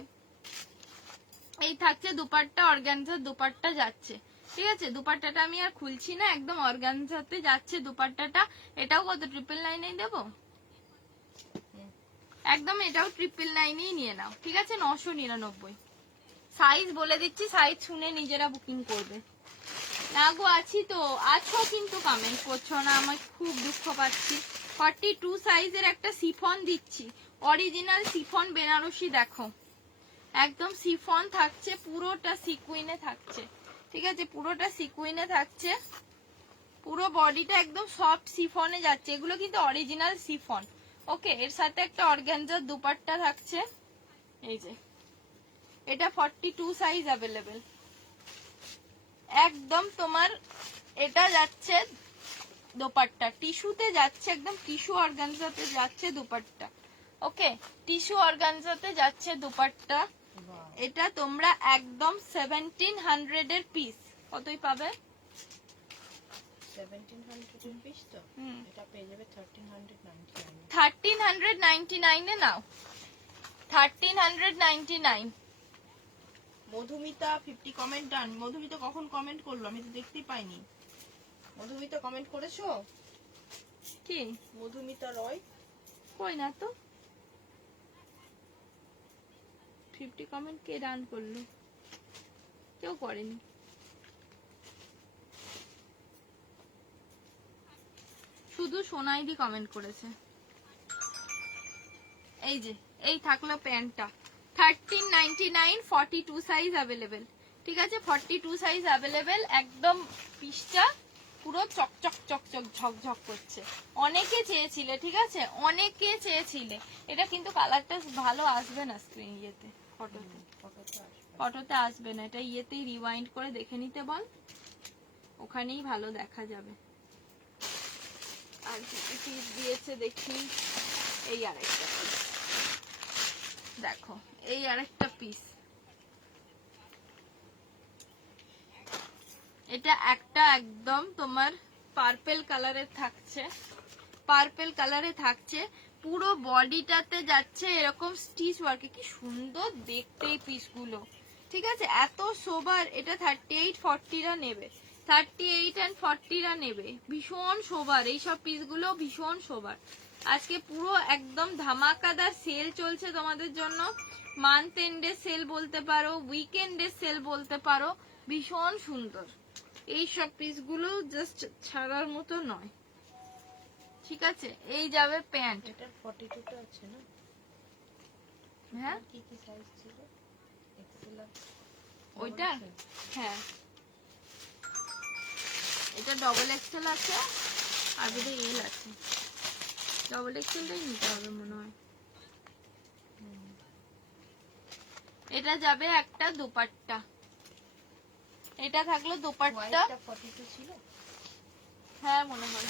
এই থাকছে দুপাট্টা, অর্গানজার দুপাট্টা যাচ্ছে। ঠিক আছে, দুপাট্টাটা আমি আর খুলছি না, একদম অর্গানজাতে যাচ্ছে দুপাট্টাটা। এটাও কত, 999 দেবো, একদম এটাও 999 নিয়ে নাও। ঠিক আছে, 999। সাইজ বলে দিচ্ছি, সাইজ শুনে নিজেরা বুকিং করবে। না গো আছি তো, আছো কিন্তু কমেন্ট করছো না, আমি খুব দুঃখ পাচ্ছি। 42 সাইজের একটা সিফন দিচ্ছি, অরিজিনাল সিফন বেনারসি দেখো, একদম সিফন থাকছে, পুরোটা সিকুইনে থাকছে। ঠিক আছে, পুরোটা সিকুইনে থাকছে, পুরো বডিটা একদম সফট সিফনে যাচ্ছে, এগুলো কিন্তু অরিজিনাল সিফন। ওকে, এর সাথে একটা অর্গানজার দুপাট্টা থাকছে, এই যে এটা 42 সাইজ অ্যাভেলেবেল। একদম তোমার এটা যাচ্ছে দোপাট্টা, টিস্যুতে যাচ্ছে, একদম টিস্যু অর্গানজাতে যাচ্ছে দুপাট্টা। ওকে, টিস্যু অর্গানজাতে যাচ্ছে দুপাট্টা। এটা তোমরা একদম 1700 এর পিস, কতই পাবে? 1700 এর পিস তো, এটা পেয়ে যাবে 1399। 1399 এ নাও, 1399। মধুমিতা 50 কমেন্ট ডান। মধুমিতা কখন কমেন্ট করলো, আমি তো দেখতেই পাইনি। মধুমিতা কমেন্ট করেছো? কি মধুমিতা রয়? কই না তো, 50 কমেন্ট কে ডান করলো? কেউ করেনি। শুধু সোনাইদি কমেন্ট করেছে। এই যে এই থাকলো প্যান্টটা, 1399, 42 সাইজ অ্যাভেলেবেল। ঠিক আছে, 42 সাইজ অ্যাভেলেবেল, একদম পিসটা পুরো চকচক চকচক ঝকঝক করছে। অনেকে চেয়েছিলে, ঠিক আছে, অনেকে চেয়েছিলে। এটা কিন্তু কালারটা ভালো আসবে না স্ক্রিন ইয়েতে, ফটোতে, ফটোতে আসবে না, এটা ইয়েতেই রিওয়াইন্ড করে দেখে নিতে বল, ওখানেই ভালো দেখা যাবে। আর কি পিস দিয়েছে দেখি, এই আরেকটা পিস দেখো, এই আরেকটা পিস, এটা একটা একদম তোমার পার্পল কালারের থাকছে, পার্পল কালারে থাকছে, পুরো বডিটাতে যাচ্ছে এরকম স্টিচ ওয়ার্কে, কি সুন্দর দেখতে এই পিসগুলো। ঠিক আছে, এত সোবার। এটা 38, 40রা নেবে, 38 and 40রা নেবে, ভীষণ সোবার এইসব পিসগুলো, ভীষণ সোবার। আজকে পুরো একদম ধামাকাদার সেল চলছে তোমাদের জন্য, মান্থ এন্ডের সেল বলতে পারো, উইকেন্ডের সেল বলতে পারো, ভীষণ সুন্দর এইসব পিসগুলো, জাস্ট ছাড়ার মতো নয়। ঠিক আছে, এই যাবে প্যান্ট, এটা 42 টা আছে না? হ্যাঁ কি কি সাইজ ছিল? এক্সেল আর ওইটা, হ্যাঁ এটা ডবল এক্সেল আছে আর যদি এল আছে, ডবল এক্সেলটাই নিতে হবে মনে হয়। এটা যাবে একটা দুপাট্টা, এটা থাকলো দুপাট্টা, 42 ছিল। হ্যাঁ মনে হয়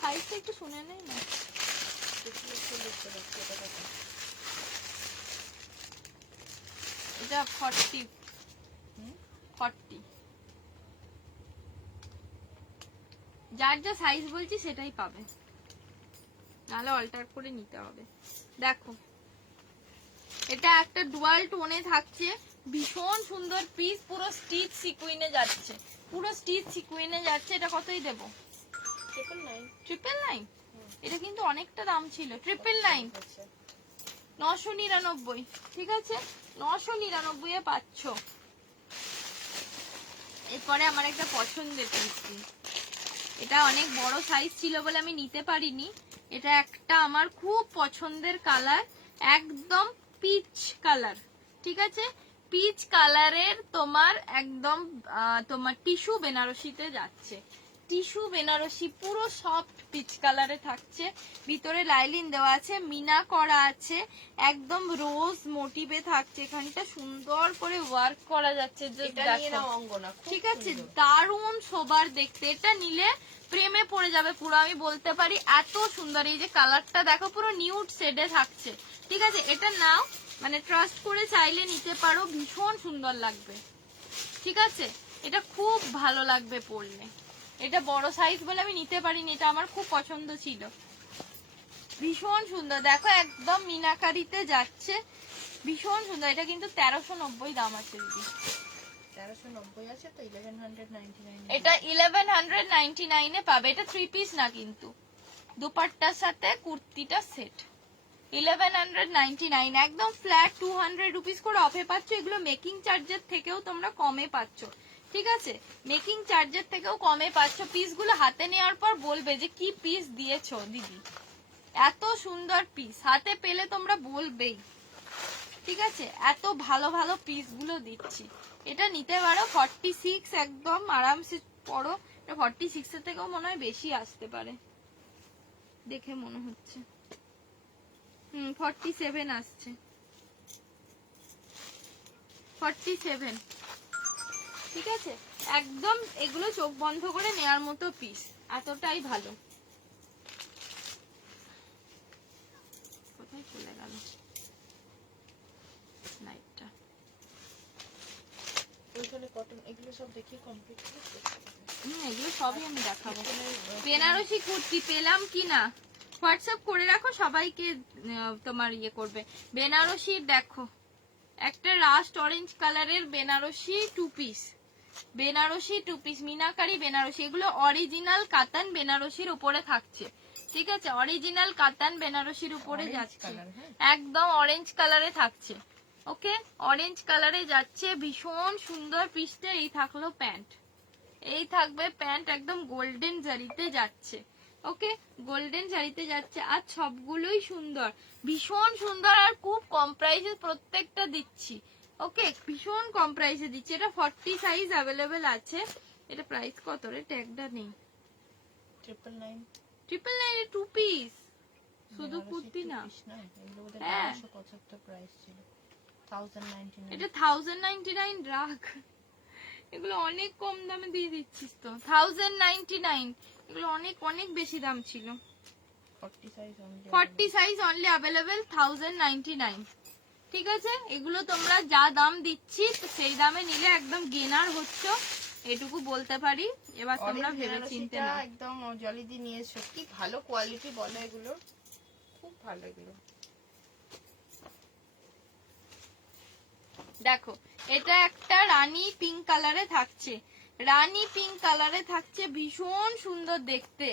সাইজটা একটু শুনে নেই না। এটা 40, 40, যার যা সাইজ বলছি সেটাই পাবে, নাহলে অল্টার করে নিতে হবে। দেখো এটা একটা ডুয়াল টোনে থাকছে, ভীষণ সুন্দর পিস, পুরো স্টিচ সিকুইনে যাচ্ছে, পুরো স্টিচ সিকুইনে যাচ্ছে। এটা কতই দেবো? 999। এটা কিন্তু অনেকটা দাম ছিল। 999, 999, ঠিক আছে, 999 এ পাচ্ছ। এরপরে আমার একটা পছন্দের পিস, এটা অনেক বড় সাইজ ছিল বলে আমি নিতে পারিনি। এটা একটা আমার খুব পছন্দের কালার, একদম পিচ কালার, ঠিক আছে, পিচ কালারের তোমার একদম তোমার টিস্যু বেনারসিতে যাচ্ছে, টিস্যু বেনারসি, পুরো সফট পিচ কালারে থাকছে, ভিতরে লাইলিন দেওয়া আছে, মিনা করা আছে, একদম রোজ মোটিভে থাকছে, এখানটা সুন্দর করে ওয়ার্ক করা যাচ্ছে। ঠিক আছে, দারুণ সোবার দেখতে, এটা নিলে প্রেমে পড়ে যাবে পুরো, আমি বলতে পারি এত সুন্দর। এই যে কালারটা দেখো, পুরো নিউড শেডে থাকছে, ঠিক আছে, এটা নাও, মানে ট্রাস্ট করে চাইলে নিতে পারো, ভীষণ সুন্দর লাগবে, ঠিক আছে, এটা খুব ভালো লাগবে পরলে। এটা বড় সাইজ বলে আমি নিতে পারিনি, এটা আমার খুব পছন্দ ছিল, ভীষণ সুন্দর। দেখো একদম মিনাকারিতে যাচ্ছে, ভীষণ সুন্দর। এটা কিন্তু 1390 দাম আছে দিদি। 1390 আছে তো 1199। এটা 1199 এ পাবে। এটা 3 পিস না কিন্তু, দুপাট্টার সাথে কুর্তিটা সেট। 1199, একদম ফ্ল্যাট 200 রুপিস করে অফে পাচ্ছ। এগুলো মেকিং চার্জের থেকেও তোমরা কমে পাচ্ছ, ঠিক আছে, মেকিং চার্জের থেকেও কমে পাচ্ছ। পিসগুলো হাতে নেওয়ার পর বলবে যে কি পিস দিয়েছো দিদি, এত সুন্দর পিস হাতে পেলে তোমরা বলবেই, ঠিক আছে, এত ভালো ভালো পিস গুলো দিচ্ছি। এটা নিতে পারো 46, একদম আরামসে পরো। 46 এর থেকেও মনে হয় বেশি আসতে পারে, দেখে মনে হচ্ছে। 47 আসছে, 47, ঠিক আছে, একদম এগুলো চোখ বন্ধ করে নেয়ার মতো পিস, এতটাই ভালো। কোথায় চলে গেল লাইটটা? ওইখানে কটন এগুলো সব দেখিয়ে কমপ্লিট করে এগুলো সবই আমি দেখাবো। বেনারসি কুর্তি পেলাম কিনা হোয়াটসঅ্যাপ করে রাখো, সবাইকে তোমার ইয়ে করবে। বেনারসি দেখো, একটা রাস্ট অরেঞ্জ কালারের বেনারসি 2 পিস, বেনারসি 2 পিস মিনাকারি বেনারসি, এগুলো অরিজিনাল কাতান বেনারসির উপরে থাকছে, ঠিক আছে, অরিজিনাল কাতান বেনারসির উপরে যাচ্ছে, একদম অরেঞ্জ কালারে থাকছে, ওকে, অরেঞ্জ কালারে যাচ্ছে, ভীষণ সুন্দর পিসটা। এই থাকলো প্যান্ট, এই থাকবে প্যান্ট, একদম গোল্ডেন জারিতে যাচ্ছে, ওকে, গোল্ডেন জারিতে যাচ্ছে, আর সবগুলোই সুন্দর, ভীষণ সুন্দর, আর খুব কম প্রাইসে প্রত্যেকটা দিচ্ছি, ওকে, ভীষণ কম প্রাইসে দিচ্ছি। এটা 40 সাইজ অ্যাভেলেবেল আছে। এটা প্রাইস কত রে? ট্যাগটা নেই। 999 এর 2 পিস, শুধু কুর্তি না, হ্যাঁ, এটা 1099 রাখ, এগুলো অনেক কম দামে দিয়ে দিচ্ছিস তো। 1099, এগুলো অনেক অনেক বেশি দাম ছিল। 40 সাইজ অনলি অ্যাভেলেবেল 1099, ঠিক আছে, এগুলো তোমরা যা দাম দিচ্ছি সেই দামে নিলে একদম গেনার হচ্ছে, এটুকু বলতে পারি। এবার তোমরা ভেবে চিন্তে নাও। একদম জলিদি নিয়েছো, কি ভালো কোয়ালিটি বলে, এগুলো খুব ভালো। এগুলো দেখো, এটা একটা রানী পিঙ্ক কালারে থাকছে, রানী পিঙ্ক কালারে থাকছে, ভীষণ সুন্দর দেখতে।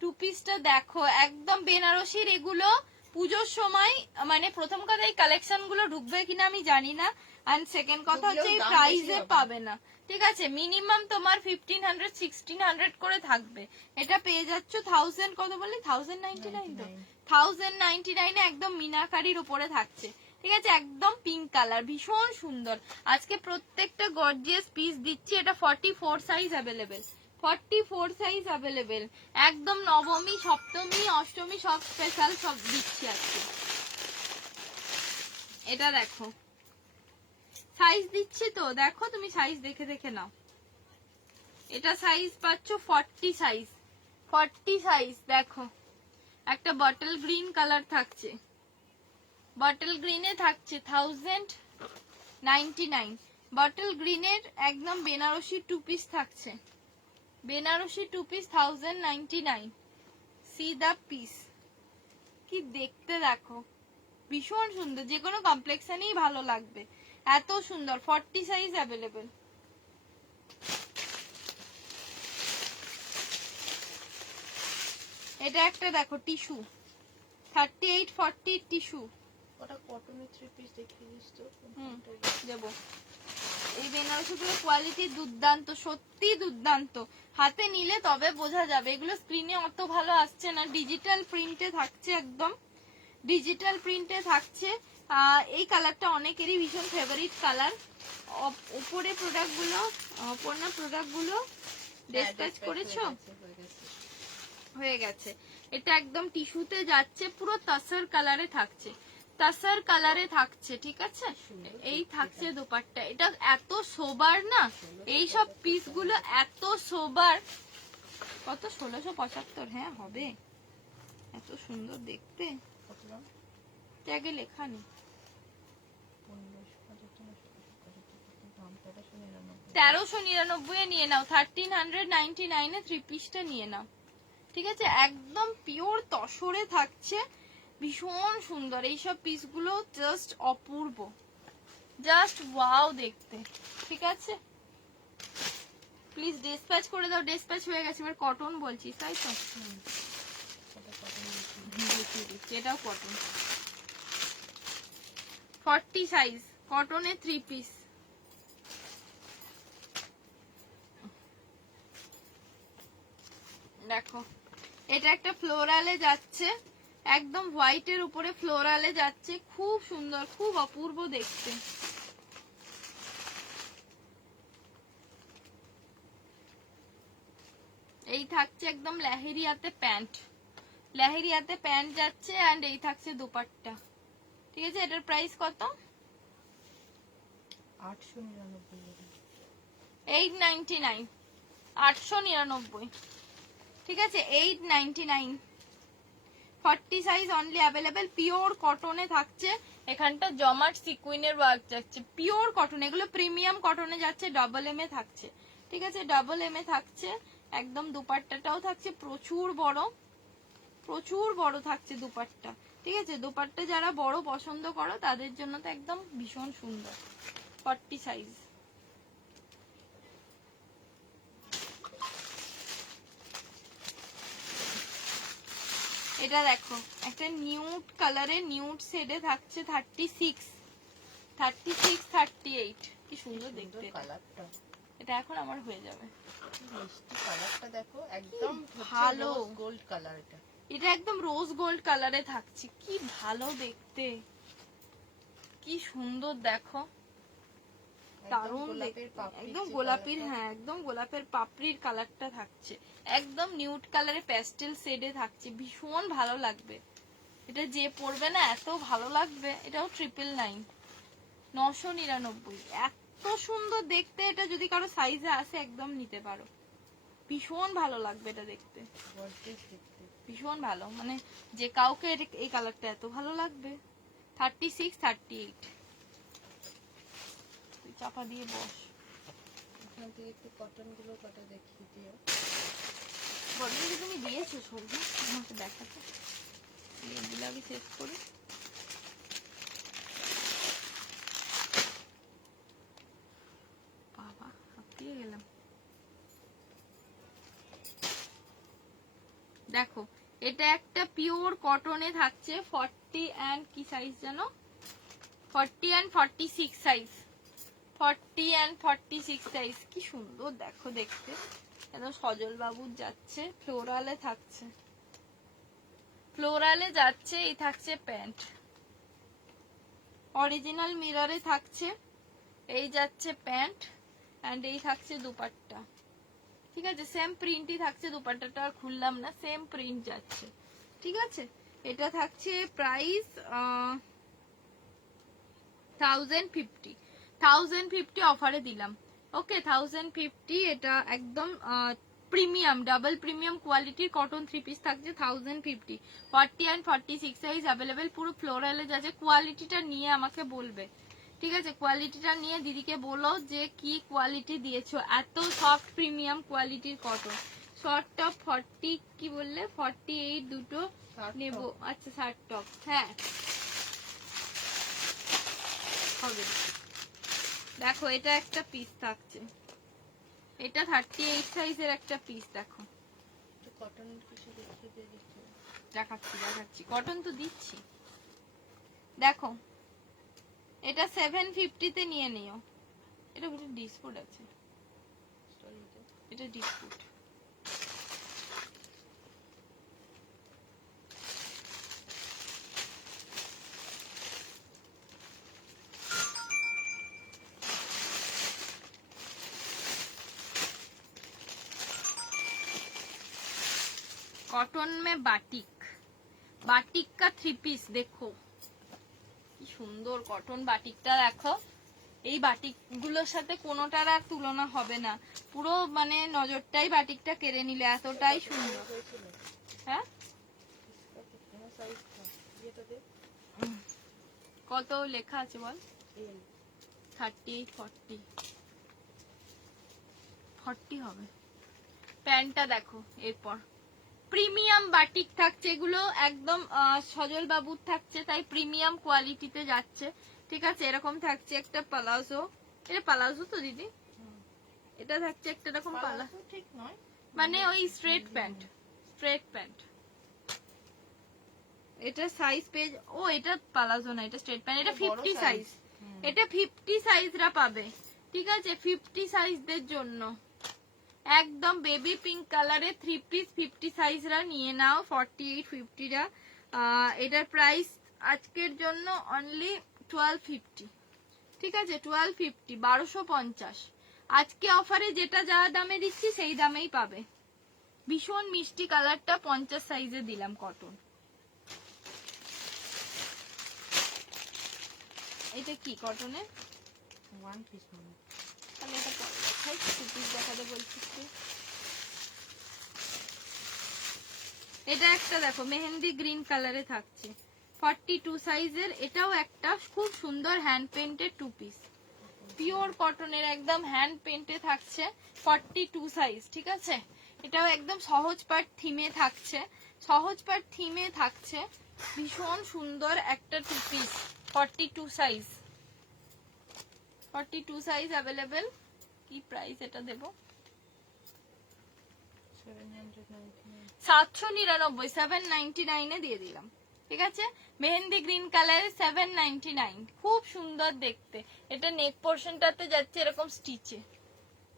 2 পিসটা দেখো, একদম বেনারসির, এগুলো পুজোর সময়, মানে প্রথম কথা এই কালেকশন গুলো ঢুকবে কিনা আমি জানি না, আর সেকেন্ড কথা হচ্ছে এই প্রাইসে পাবে না, ঠিক আছে, মিনিমাম তোমার 1500 1600 করে থাকবে। এটা পেয়ে যাচ্ছ 1000, কত বললি? 1099 তো, 1099 এ একদম মিনাকারির উপরে থাকছে, ঠিক আছে, একদম পিঙ্ক কালার, ভীষণ সুন্দর। আজকে প্রত্যেকটা গর্জিয়াস পিস দিচ্ছি। এটা 44 সাইজ অ্যাভেলেবেল, 44 সাইজ অ্যাভেলেবেল, একদম নবমী সপ্তমী অষ্টমী সব স্পেশাল সব দিচ্ছি আজকে। এটা দেখো, সাইজ দিচ্ছি তো, দেখো তুমি সাইজ দেখে দেখে নাও। এটা সাইজ পাচ্ছ 40 সাইজ, 40 সাইজ। দেখো, একটা বটল গ্রিন কালার থাকছে, বটল গ্রিনে থাকছে 1099, বটল গ্রিনের একদম বেনারসি 2 পিস থাকছে, বেনারসি 2 পিস 1099। সি দা পিস, কি দেখতে দেখো, ভীষণ সুন্দর, যে কোনো কমপ্লেক্সনেই ভালো লাগবে, এত সুন্দর 40 সাইজ অ্যাভেলেবেল। এটা একটা দেখো টিস্যু 38-40 টিস্যু। ওটা কটনের 3 পিস দেখিয়ে দিস তো। দেবো। এই বেনারসিগুলো কোয়ালিটি দুর্দান্ত, সত্যি দুর্দান্ত। হাতে নিলে তবে বোঝা যাবে। এগুলো স্ক্রিনে অত ভালো আসছে না, ডিজিটাল প্রিন্টে থাকছে, একদম ডিজিটাল প্রিন্টে থাকছে। এই কালারটা অনেকেরই ভীষণ ফেভারিট কালার। উপরে প্রোডাক্টগুলো, অপর্ণা প্রোডাক্টগুলো ডিসপ্যাচ করেছো? হয়ে গেছে। এটা একদম টিস্যুতে যাচ্ছে, পুরো তাসার কালারে থাকছে, তাসার কালারে থাকছে, ঠিক আছে। এই থাকছে দোপাট্টা। এটা এত সোবার না, এই সব পিস গুলো এত সোবার। কত 1675? হ্যাঁ হবে, এত সুন্দর দেখতে। ট্যাগে লেখা নেই। 1399 নিয়ে নাও, 1399 3 পিসটা নিয়ে নাও, ঠিক আছে। একদম পিওর তসরে থাকছে, ভীষণ সুন্দর। এইসব পিসগুলো জাস্ট অপূর্ব, জাস্ট ওয়াও দেখতে, ঠিক আছে। প্লিজ ডিসপ্যাচ করে দাও। ডিসপ্যাচ হয়ে গেছে। এবার কটন বলছিস তাই তো? এটাও কটন 40 সাইজ, কটনের 3 পিস। দেখো এটা একটা ফ্লোরালে যাচ্ছে, একদম হোয়াইটের উপরে ফ্লোরালে যাচ্ছে, খুব সুন্দর, খুব অপূর্ব দেখতে। এই থাকছে একদম লেহেরিয়াতে প্যান্ট, লেহেরিয়াতে প্যান্ট যাচ্ছে, এন্ড এই থাকছে দোপাট্টা, ঠিক আছে। এটার প্রাইস কত? 899, 899, ঠিক আছে। 899, 40 সাইজ অনলি অ্যাভেলেবেল। পিওর কটনে থাকছে, এখানটা জমাট সিকুইনের ওয়ার্ক যাচ্ছে, পিওর কটন। এগুলো প্রিমিয়াম কটনে যাচ্ছে, ডাবল এম এ থাকছে, ঠিক আছে, ডাবল এম এ থাকছে। একদম দুপাট্টাটাও থাকছে প্রচুর বড়, প্রচুর বড় থাকছে দুপাট্টা, ঠিক আছে। দুপাট্টা যারা বড় পছন্দ করো তাদের জন্য তো একদম ভীষণ সুন্দর। 40 সাইজ। এটা দেখো একটা নিউড কালারে, নিউড শেডে থাকছে 36, 38। কি সুন্দর দেখতে কালারটা। এটা এখন আমার হয়ে যাবে। মিষ্টি কালারটা দেখো, একদম ভালো গোল্ড কালার। এটা একদম রোজ গোল্ড কালারে থাকছে, কি ভালো দেখতে, কি সুন্দর দেখো, দারুণ দেখতে। একদম গোলাপির, হ্যাঁ একদম গোলাপের পাপড়ির কালারটা থাকছে, একদম নিউড কালারে প্যাস্টেল শেডে থাকছে, ভীষণ ভালো লাগবে। এটা যে পরবে না এত ভালো লাগবে। এটাও 999, 999, এত সুন্দর দেখতে। এটা যদি কারো সাইজে আসে একদম নিতে পারো, ভীষণ ভালো লাগবে এটা দেখতে, ভীষণ ভালো। মানে যে কাউকে এই কালারটা এত ভালো লাগবে। 36, 38। চাপা দিয়ে বস। এখান থেকে একটু কটন গুলো কটা দেখিয়ে দিও। বডি যে তুমি দিয়েছো সবজি আমাকে দেখাতে, এগুলো আগে শেষ করি। বাবা হাঁপিয়ে গেলাম। দেখো এটা একটা পিওর কটনে থাকছে, 40 এন্ড কি সাইজ জানো? 40 and 46 সাইজ, 40 and 46 সাইজ। কি সুন্দর দেখো দেখতে, একদম সজল বাবুর যাচ্ছে, ফ্লোরালে থাকছে, ফ্লোরালে যাচ্ছে। এই থাকছে প্যান্ট, অরিজিনাল মিররে থাকছে। এই যাচ্ছে প্যান্ট, এন্ড এই থাকছে দুপাট্টা, ঠিক আছে। সেম প্রিন্টই থাকছে, দুপাট্টাটা আর খুললাম না, সেম প্রিন্ট যাচ্ছে, ঠিক আছে। এটা থাকছে প্রাইস 1050 অফারে দিলাম, ওকে 1050। এটা একদম প্রিমিয়াম, ডাবল প্রিমিয়াম কোয়ালিটির কটন 3 পিস থাকছে 1050। 40 and 46 সাইজ অ্যাভেলেবেল, পুরো ফ্লোরালে যাচ্ছে। কোয়ালিটিটা নিয়ে আমাকে বলবে, ঠিক আছে। কোয়ালিটিটা নিয়ে দিদিকে বলো যে কি কোয়ালিটি দিয়েছো, এত সফট প্রিমিয়াম কোয়ালিটির কটন। শর্ট টপ 40 কি বললে 48 দুটো নেবো, আচ্ছা শার্ট টপ, হ্যাঁ হবে দেখো এটা একটা পিস থাকছে, এটা 38 সাইজের একটা পিস। দেখো কটন কিছু দেখিয়ে দিচ্ছে, দেখাচ্ছি কটন তো দিচ্ছি। দেখো এটা 750 তে নিয়ে নিও। এটা ভিতরে ডিসপুট আছে, এটা ডিসপুট। कॉटन में बाटिक, बाटिक का 3 পিস। দেখো কি সুন্দর কটন বাটিকটা। দেখো এই বাটিক গুলোর সাথে কোনোটার আর তুলনা হবে না, পুরো মানে নজরটাই বাটিকটা কেড়ে নিলে, এতটাই সুন্দর। হ্যাঁ কত লেখা আছে বল? 38 40 40 হবে। প্যান্টটা দেখো, এরপর প্রিমিয়াম বাটিক থাকছে, এগুলো একদম সজল বাবুর থাকছে, তাই প্রিমিয়াম কোয়ালিটিতে যাচ্ছে। ঠিক আছে, এরকম থাকছে একটা পালাজো, এটা পালাজো তো দিদি? এটা থাকছে একটা এরকম পালাজো, ঠিক নয় মানে ওই স্ট্রেট প্যান্ট, স্ট্রেট প্যান্ট। এটা সাইজ পেজ, ও এটা পালাজো না, এটা স্ট্রেট প্যান্ট। এটা 50 সাইজ, এটা 50 সাইজরা পাবে। ঠিক আছে, 50 সাইজদের জন্য একদম বেবি পিঙ্ক কালারে 3 পিস 50 সাইজরা নিয়ে নাও। 48 50রা এটার প্রাইস আজকের জন্য অনলি 1250। ঠিক আছে, 1250, 1250। আজকে অফারে যেটা যা দামে দিচ্ছি সেই দামেই পাবে। ভীষণ মিষ্টি কালারটা 50 সাইজে দিলাম কটন। এটা কি কটনের? 1 পিস হবে। আমি এটা পরে দেখাই, 2 পিস দেখাতে বলছিস তুই। এটা একটা দেখো মেহেন্দি গ্রিন কালারে থাকছে, 42 সাইজের। এটাও একটা খুব সুন্দর হ্যান্ড পেইন্টেড 2 পিস, পিওর কটনের একদম হ্যান্ড পেইন্টে থাকছে, 42 সাইজ। ঠিক আছে, এটাও একদম সহজ পাট থিমে থাকছে, সহজ পাট থিমে থাকছে। ভীষণ সুন্দর একটা 2 পিস, 42 সাইজ, 42 সাইজ অ্যাভেলেবেল। কি প্রাইস এটা দেব? 799, 799 এ দিয়ে দিলাম। ঠিক আছে, মেহেন্দি গ্রিন কালারের 799, খুব সুন্দর দেখতে। এটা নেক পোর্শনটাতে যাচ্ছে এরকম স্টিচে।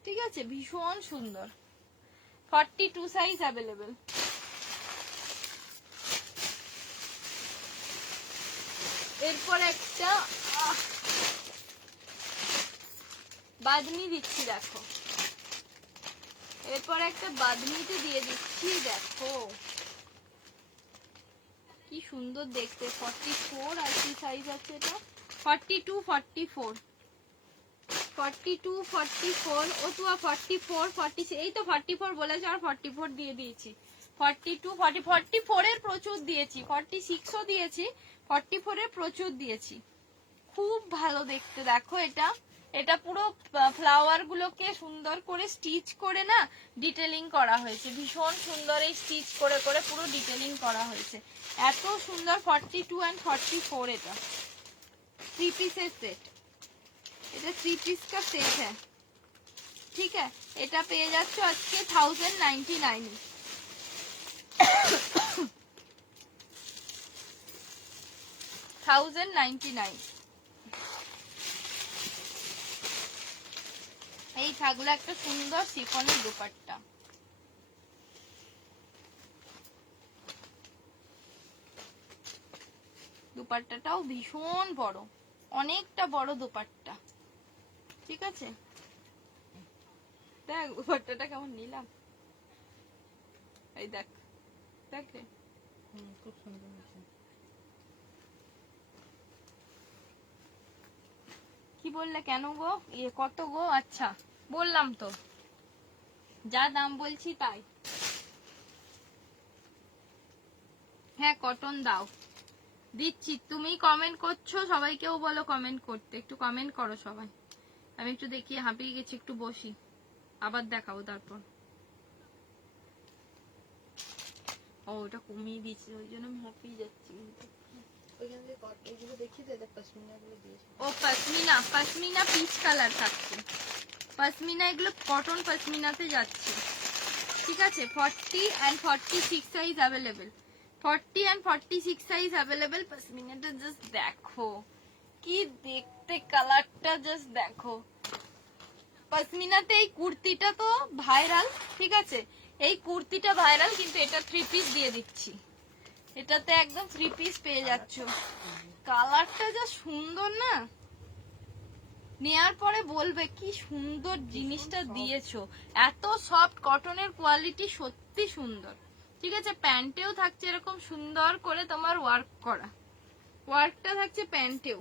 ঠিক আছে, ভীষণ সুন্দর, 42 সাইজ অ্যাভেলেবেল। এরপর একটা বাদনি দিচ্ছি, দেখো এরপর একটা বাদনিতে দিয়ে দিচ্ছি। দেখো কি সুন্দর দেখতে, 44 আর কি সাইজ আছে এটা? 42 44, 42 44, ও তো 44 46, এই তো 44 বলেছে আর 44 দিয়ে দিয়েছি। 42 40, 44 এর প্রচুর দিয়েছি, 46 ও দিয়েছি, 44 এর প্রচুর দিয়েছি। খুব ভালো দেখতে। দেখো এটা, এটা পুরো ফ্লাওয়ার গুলোকে সুন্দর করে স্টিচ করে না ডিটেলিং করা হয়েছে, ভীষণ সুন্দর। এই স্টিচ করে করে পুরো ডিটেলিং করা হয়েছে, এত সুন্দর। 42 and 44 এটা 3 পিসের সেট, এটা 3 পিস का सेट है। ठीक है, এটা পেয়ে যাচ্ছ আজকে 1099। এই থাকলো একটা সুন্দর শিফনের দুপাট্টা। দুপাট্টাটাও ভীষণ বড়, অনেকটা বড় দুপাট্টা। ঠিক আছে, দেখ দুপাট্টাটা কেমন নিলাম, এই দেখ, দেখ রে খুব সুন্দর হয়েছে। কি বললে কেন গো? কত গো? আচ্ছা বললাম তো, যা দাম বলছি তাই। হ্যাঁ কটন দাও, দিচ্ছি। তুমি কমেন্ট করছো, সবাইকেও বলো কমেন্ট করতে, একটু কমেন্ট করো সবাই। আমি একটু দেখি, হাঁপিয়ে গেছি, একটু বসি, আবার দেখাবো তারপর। ও ওটা কমিয়ে দিয়েছি, ওই জন্য আমি হাঁপিয়ে যাচ্ছি। ওইখান থেকে এইগুলো দেখিয়ে দে, দেখ পশমিনা গুলো দিয়েছে। ও পশমিনা, পশমিনা পিচ কালার থাকছে, পশমিনা এগুলো কটন পশমিনাতে যাচ্ছে, ঠিক আছে। 40 and 46 size available, 40 and 46 size available. পশমিনাটা জাস্ট দেখো কি দেখতে, কালারটা জাস্ট দেখো। পশমিনাতে এই কুর্তিটা তো ভাইরাল, ঠিক আছে, এই কুর্তিটা ভাইরাল, কিন্তু এটা 3 পিস দিয়ে দিচ্ছি, এটাতে একদম 3 পিস পেয়ে যাচ্ছ। কালারটা যা সুন্দর না, নেয়ার পরে বলবে কি সুন্দর জিনিসটা দিয়েছো। এত সফট কটনের কোয়ালিটি, সত্যি সুন্দর, ঠিক আছে। প্যান্টেও থাকছে এরকম সুন্দর করে তোমার ওয়ার্ক করা, ওয়ার্কটা থাকছে প্যান্টেও,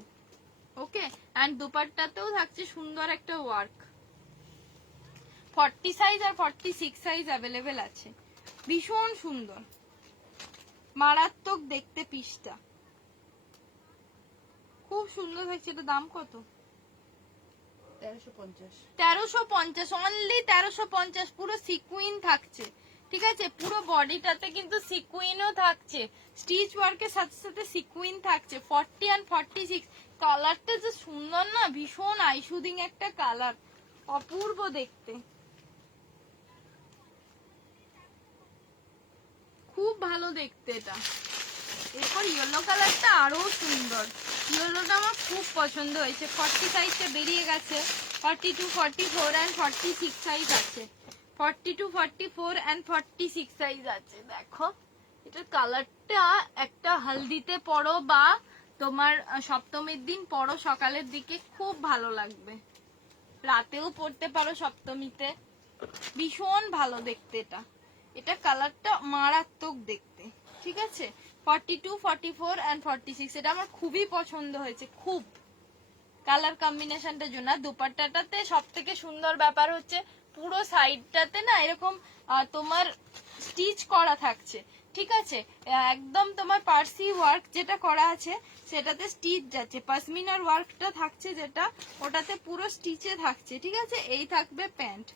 ওকে। এন্ড দুপাট্টাতেও থাকছে সুন্দর একটা ওয়ার্ক। 40 সাইজ আর 46 সাইজ অ্যাভেলেবেল আছে। ভীষণ সুন্দর, মারাত্মক দেখতে পিসটা, খুব সুন্দর থাকছে। এটা দাম কত? 1350। 1350, অনলি 1350। পুরো সিকুইন থাকছে, ঠিক আছে। পুরো বডিটাতে কিন্তু সিকুইনও থাকছে, স্টিচ ওয়ার্কের সাথে সাথে সিকুইন থাকছে। 40 and 46, কালারটা যে সুন্দর না, ভীষণ আইশুদিং একটা কালার, অপূর্ব দেখতে, খুব ভালো দেখতে এটা। এরপর ইয়েলো কালারটা আরো সুন্দর, ইয়েলোটা আমার খুব পছন্দ হয়েছে। 40 সাইজটা বেরিয়ে গেছে, 42, 44 and 46 সাইজ আছে, 42, 44 and 46 সাইজ আছে। দেখো এটার কালারটা, একটা হলদিতে পরো বা তোমার সপ্তমীর দিন পরো সকালের দিকে, খুব ভালো লাগবে। রাতেও পরতে পারো সপ্তমীতে, ভীষণ ভালো দেখতে এটা। এটা কালারটা মারাত্মক দেখতে, ঠিক আছে। 42, 44 and 46, এটা আমার খুবই পছন্দ হয়েছে, খুব। কালার কম্বিনেশনটার জন্য দুপাট্টাটাতে সব থেকে সুন্দর ব্যাপার হচ্ছে পুরো সাইডটাতে না এরকম তোমার স্টিচ করা থাকছে, ঠিক আছে। একদম তোমার পার্সি ওয়ার্ক যেটা করা আছে সেটাতে স্টিচ যাচ্ছে, পশমিনার ওয়ার্কটা থাকছে যেটা, ওটাতে পুরো স্টিচে থাকছে, ঠিক আছে। এই থাকবে প্যান্ট,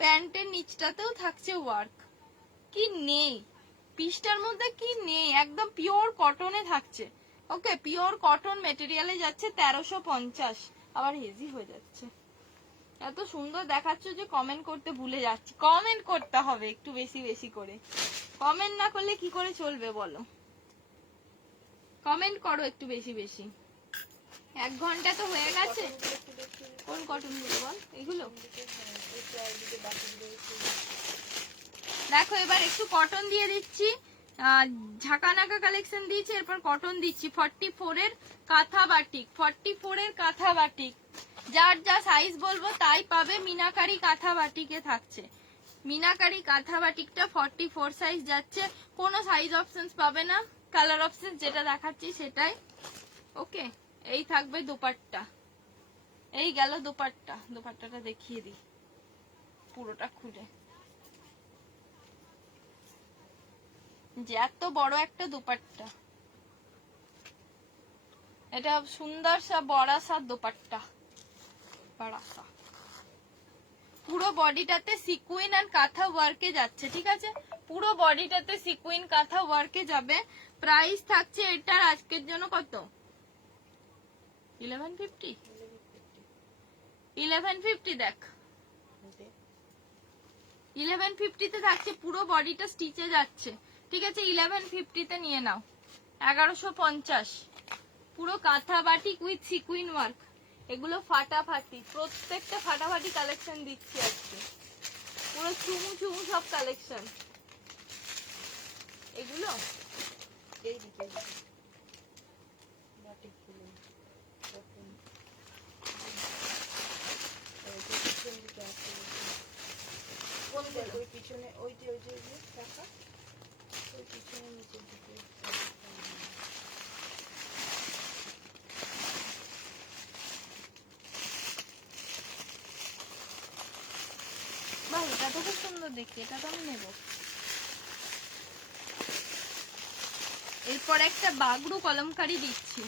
প্যান্টের নিচটাতেও থাকছে ওয়ার্ক। কি নেই পিসটার মধ্যে, কি নেই, একদম পিওর কটনে থাকছে, ওকে। পিওর কটন মেটেরিয়ালে যাচ্ছে 1350। আবার হেজি হয়ে যাচ্ছে, এত সুন্দর দেখাচ্ছ যে কমেন্ট করতে ভুলে যাচ্ছি। কমেন্ট করতে হবে একটু বেশি বেশি করে, কমেন্ট না করলে কি করে চলবে বলো। কমেন্ট করো একটু বেশি বেশি। 1 ঘন্টা তো হয়ে গেছে। কোন কটন গুলো বল, এগুলো দেখো। এবার একটু কটন দিয়ে দিচ্ছি, ঝাঁকানাকা কালেকশন দিয়েছি, এরপর কটন দিচ্ছি। 44 এর কাঁথা বাটিক, 44 এর কাঁথা বাটিক, যার যা সাইজ বলবো তাই পাবে। মিনাকারি কাঁথা বাটিকে থাকছে, মিনাকারি কাঁথা বাটিকটা 44 সাইজ যাচ্ছে, কোনো সাইজ অপশনস পাবে না, কালার অপশন যেটা দেখাচ্ছি সেটাই, ওকে। এই থাকবে দুপাট্টা, এই গেল দুপাট্টা। দুপাট্টাটা দেখিয়ে দিই পুরোটা খুলে, যে এত বড় একটা দুপাট্টা, এটা সুন্দর সা বড়া সা দুপাট্টা, বড়া সা। পুরো বডিটাতে সিকুইন আর কাঁথা ওয়ার্কে যাচ্ছে, ঠিক আছে। পুরো বডিটাতে সিকুইন কাঁথা ওয়ার্কে যাবে। প্রাইস থাকছে এটার আজকের জন্য কত? 1150, 1150 দেখ, 1150 তে থাকছে। পুরো বডিটা স্টিচে যাচ্ছে, ঠিক আছে। 1150 তে নিয়ে নাও। 1150, পুরো কাঁথা বাটিক উইথ সিকুইন ওয়ার্ক। এগুলো ফাটাফাটি, প্রত্যেকটা ফাটাফাটি কালেকশন দিচ্ছি আজকে, পুরো চুমু চুমু সব কালেকশন এগুলো। এই দিকে বাটিক গুলো ওই পিছনে, ওই যে টাকা, ওই পিছনে নিচের দিকে। বাহ, এটা তো খুব সুন্দর দেখতে, এটা তো আমি নেবো। এরপর একটা বাগড়ু কলমকারি দিচ্ছি,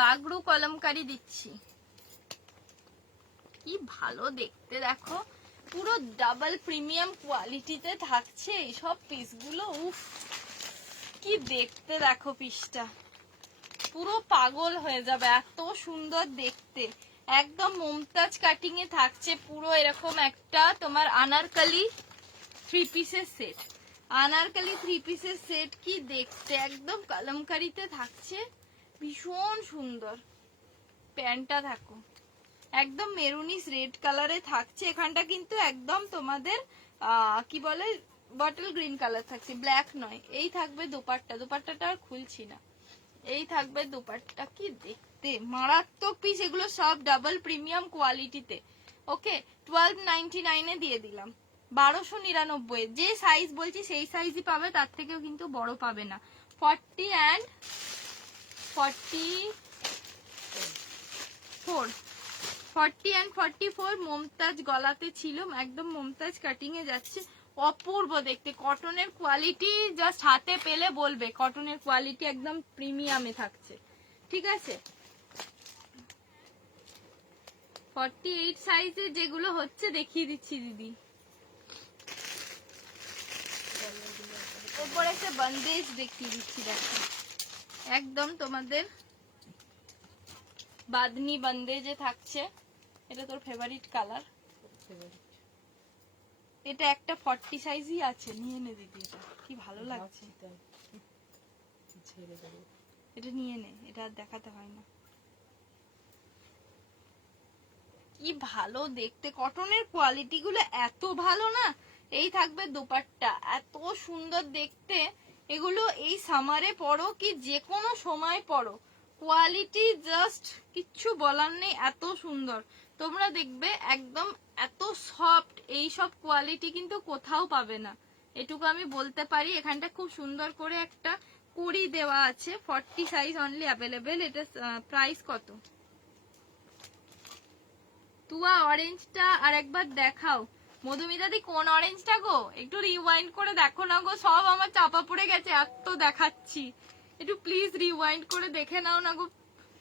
বাগড়ু কলমকারি দিচ্ছি, কি ভালো দেখতে দেখো। পুরো ডাবল প্রিমিয়াম কোয়ালিটিতে থাকছে এইসব পিসগুলো, উফ কি দেখতে দেখো পিসটা, পুরো পাগল হয়ে যাবে, এত সুন্দর দেখতে। একদম মুমতাজ কাটিং এ থাকছে পুরো এরকম একটা তোমার আনারকলি 3 পিসের সেট। আনারকলি 3 পিসের সেট কি দেখতে, একদম কলমকারিতে থাকছে, ভীষণ সুন্দর। প্যান্টটা দেখো একদম মেরুনিস রেড কালারে থাকছে, এখানটা কিন্তু একদম তোমাদের কি বলে বটল গ্রিন কালার থাকছে, ব্ল্যাক নয়। এই থাকবে দোপাট্টা, দোপাট্টাটা আর খুলছি না, এই থাকবে দোপাট্টা। কি দেখতে মারাত্মক পিস, এগুলো সব ডাবল প্রিমিয়াম কোয়ালিটিতে। ওকে, 1299 এ দিয়ে দিলাম, 1299। যে সাইজ বলছি সেই সাইজই পাবে, তার থেকেও কিন্তু বড় পাবে না। 40 and 44 মমতাজ গলাতে ছিল, একদম মমতাজ কাটিং এ যাচ্ছে, অপূর্ব দেখতে। কটনের কোয়ালিটি জাস্ট হাতে পেলে বলবে কটনের কোয়ালিটি একদম প্রিমিয়ামে থাকছে, ঠিক আছে। 48 সাইজে যেগুলো হচ্ছে দেখিয়ে দিচ্ছি দিদি। ওপরে একটা বন্দেজ দেখিয়ে দিচ্ছি, দেখো একদম তোমাদের বাদনি বন্দেজে থাকছে। এটা তোর ফেভারিট কালার, এটা একটা 40 সাইজই আছে, নিয়ে নে দিদি। এটা কি ভালো লাগছে, এটা নিয়ে নে, এটা আর দেখাতে হয় না। কি ভালো দেখতে, কটনের কোয়ালিটি গুলো এত ভালো না। এই থাকবে দোপাট্টা, এত সুন্দর দেখতে। এগুলো এই সামারে পরো কি যে কোনো সময় পরো, কোয়ালিটি জাস্ট কিচ্ছু বলার নেই, এত সুন্দর। তোমরা দেখবে একদম এত সফট, এই সব কোয়ালিটি কিন্তু কোথাও পাবে না, এটুকু আমি বলতে পারি। এখানটা খুব সুন্দর করে একটা কুড়ি দেওয়া আছে, 40 সাইজ অনলি অ্যাভেলেবেল। এটা প্রাইস কত? তুয়া অরেঞ্জটা আর একবার দেখাও। মধুমিতাদি কোন অরেঞ্জটা গো? একটু রিওয়াইন্ড করে দেখো না গো, সব আমার চাপা পড়ে গেছে, এত দেখাচ্ছি। একটু প্লিজ রিওয়াইন্ড করে দেখে নাও না গো,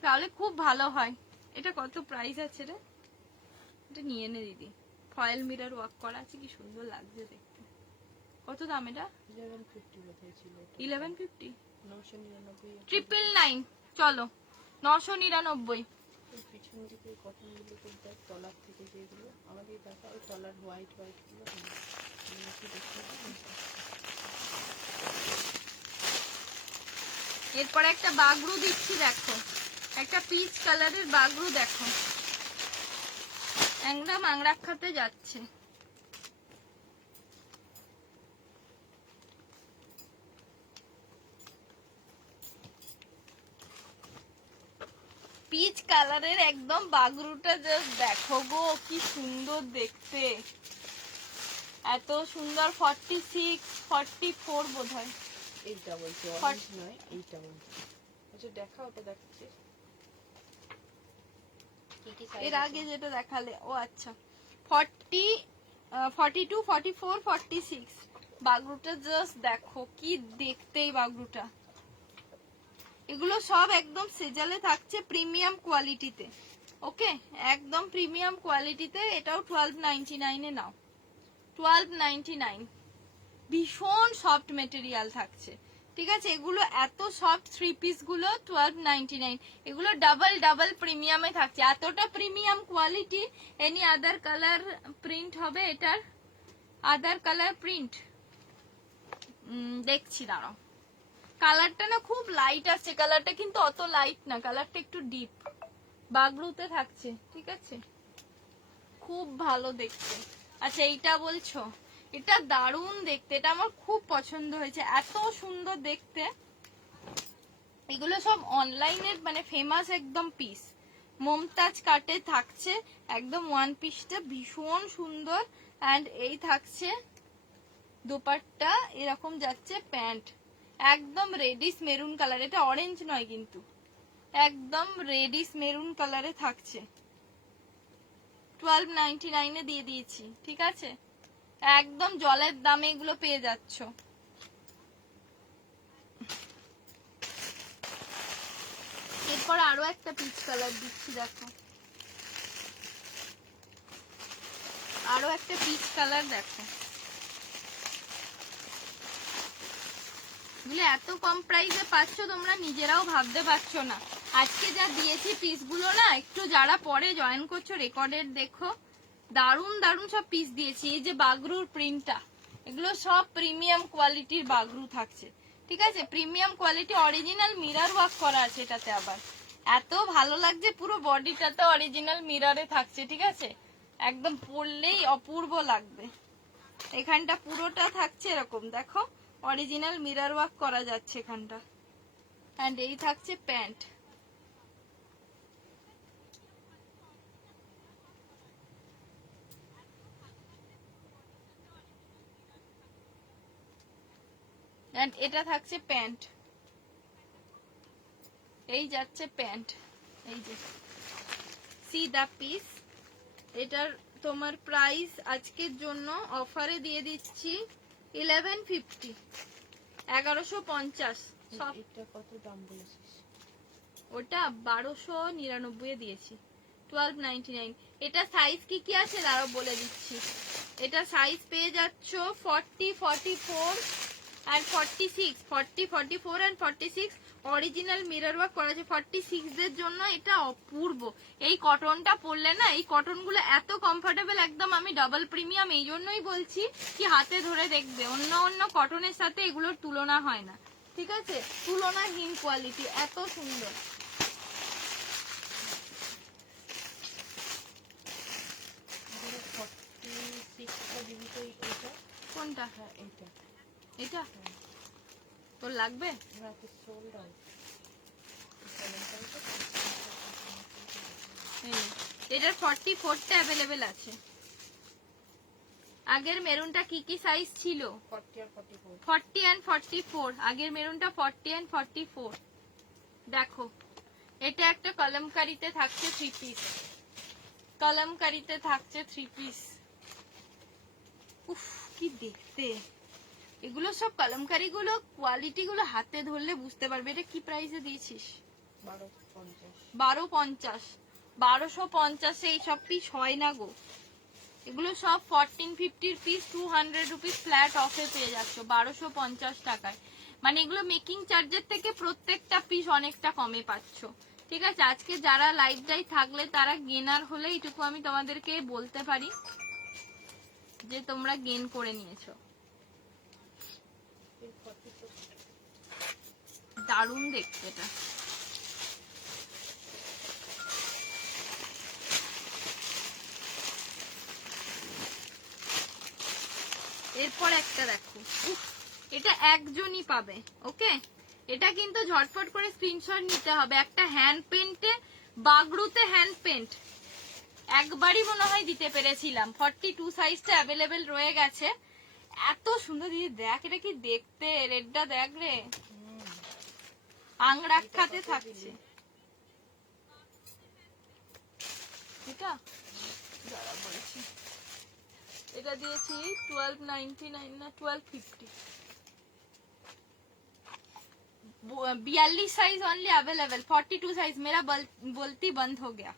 তাহলে খুব ভালো হয়। এটা কত প্রাইস আছে রে? এটা নিয়ে নে দিদি, ফয়েল মিরর ওয়ার্ক করা আছে, কি সুন্দর লাগছে দেখতে। কত দাম এটা? 1150 999। চলো 999। পিছন দিকে কটন গুলো দেখ, তলার থেকে যেগুলো আমাদের দেখা, ওই তলার হোয়াইট হোয়াইট গুলো এরপরে একটা বাগরু দিচ্ছি, দেখো একটা পিচ কালারের বাগরু, দেখো একদম আংরাক্ষাতে যাচ্ছে। পিচ কালারের একদম বাগরুটা জাস্ট দেখো গো, কি সুন্দর দেখতে, এত সুন্দর। 46 44 বোধহয়। এইটা বলছি অরেঞ্জ নয়, এইটা বলছি। আচ্ছা দেখা, ওটা দেখাচ্ছি। এর আগে যেটা দেখালে, ও আচ্ছা 40 42 44 46। বাগরুটা জাস্ট দেখো কি দেখতে, এই বাগরুটা। এগুলো সব একদম সেজালে থাকছে প্রিমিয়াম কোয়ালিটিতে। ওকে, একদম প্রিমিয়াম কোয়ালিটিতে। এটাও 1299 এ নাও, 1299। ভীষণ সফট মেটেরিয়াল থাকছে, ঠিক আছে। এগুলো এত সফট 3 পিস গুলো 1299। এগুলো ডাবল ডাবল প্রিমিয়ামে থাকছে, এতটা premium quality. Any other colour print হবে, এটার আদার কালার প্রিন্ট দেখছি, দাঁড়াও। কালারটা না খুব লাইট আসছে, কালারটা কিন্তু অত লাইট না, কালারটা একটু ডিপ বাগরুতে থাকছে, ঠিক আছে। খুব ভালো দেখতে। আচ্ছা এইটা বলছো, এটা দারুণ দেখতে, এটা আমার খুব পছন্দ হয়েছে, এত সুন্দর দেখতে। এগুলো সব অনলাইনের মানে ফেমাস একদম পিস, মমতাজ কাটে থাকছে একদম ওয়ান পিসটা, ভীষণ সুন্দর। এন্ড এই থাকছে দোপাট্টা, এরকম যাচ্ছে প্যান্ট, একদম রেডিশ মেরুন কালার। এটা অরেঞ্জ নয় কিন্তু, একদম রেডিশ মেরুন কালারে থাকছে। 1299 এ দিয়ে দিয়েছি, ঠিক আছে। একদম জলের দামে এগুলো পেয়ে যাচ্ছ। এরপর আরো একটা পিচ কালার দিচ্ছি, দেখো আরো একটা পিচ কালার, দেখো এগুলো এত কম প্রাইসে পাচ্ছ তোমরা নিজেরাও ভাবতে পারছো না। আজকে যা দিয়েছি পিসগুলো না, একটু যারা পরে জয়েন করছো রেকর্ডের দেখো, দারুন দারুন সব পিস দিয়েছি। এই যে বাগরুর প্রিন্টটা, এগুলো সব প্রিমিয়াম কোয়ালিটির বাগরু থাকছে, ঠিক আছে? Premium quality, original mirror work করা আছে এটাতে। আবার এত ভালো লাগছে, পুরো বডিটাতে অরিজিনাল মিররে থাকছে, ঠিক আছে? একদম পরলেই অপূর্ব লাগবে। এখানটা পুরোটা থাকছে এরকম, দেখো অরিজিনাল মিরর ওয়ার্ক করা যাচ্ছে এখানটা। এন্ড এই থাকছে প্যান্ট। এন্ড এটা থাকছে প্যান্ট, এই যাচ্ছে প্যান্ট। এই যে সি দা পিস। এটার তোমার প্রাইস আজকের জন্য অফারে দিয়ে দিচ্ছি 1150, 1150। সব এটা কত দাম বলেছিস? ওটা 1299 এ দিয়েছি, 1299। এটা সাইজ কি কি আছে দাঁড়াও বলে দিচ্ছি। এটা সাইজ পেয়ে যাচ্ছ 40, 44 and 46, 40, 44 and 46। Original mirror work করা আছে। 46 এর জন্য এটা অপূর্ব। এই কটনটা পরলে না, এই কটন গুলো এত কমফোর্টেবল একদম, আমি ডাবল প্রিমিয়াম এই জন্যই বলছি কি হাতে ধরে দেখবে, অন্য অন্য কটনের সাথে এগুলোর তুলনা হয় না, ঠিক আছে? তুলনাহীন কোয়ালিটি, এত সুন্দর। কোনটা? হ্যাঁ এটা। এটা তোর লাগবে? এটার 44টা অ্যাভেলেবেল আছে। আগের মেরুনটা কি কি সাইজ ছিল? 40 and 44। আগের মেরুনটা 40 and 44। দেখো এটা একটা কলমকারিতে থাকছে 3 পিস, কলমকারিতে থাকছে 3 পিস। উফ কি দেখতে! এগুলো সব কলমকারি গুলো, কোয়ালিটি গুলো হাতে ধরলে বুঝতে পারবে। এটা কি প্রাইসে দিয়েছিস? 1250। 1250 এই সব পিস হয় না গো। এগুলো সব 1450 পিস, 200 রুপিস ফ্ল্যাট অফে পেয়ে যাচ্ছ 1250 টাকায়। মানে এগুলো মেকিং চার্জের থেকে প্রত্যেকটা পিস অনেকটা কমে পাচ্ছ, ঠিক আছে? আজকে যারা লাইভটাই থাকলে তারা গেনার হলে এইটুকু আমি তোমাদেরকে বলতে পারি যে তোমরা গেন করে নিয়েছো। দারুণ দেখতে এটা। এরপর একটা দেখো, এটা একজনই পাবে, ওকে? এটা কিন্তু ঝটফট করে স্ক্রিনশট নিতে হবে। একটা হ্যান্ড পেন্টে, বাগরুতে হ্যান্ড পেন্ট একবারই মনে হয় দিতে পেরেছিলাম। 42 সাইজটা অ্যাভেলেবেল রয়ে গেছে। এত সুন্দর দিদি, দেখ এটা কি দেখতে, রেডটা দেখ রে, আংরাক্ষাতে থাকছে। এটা দাঁড়া বলছি, এটা দিয়েছি 1299 না 1250। 42 সাইজ অনলি अवेलेबल, 42 সাইজ মেরা বলতি বন্ধ হো গয়া,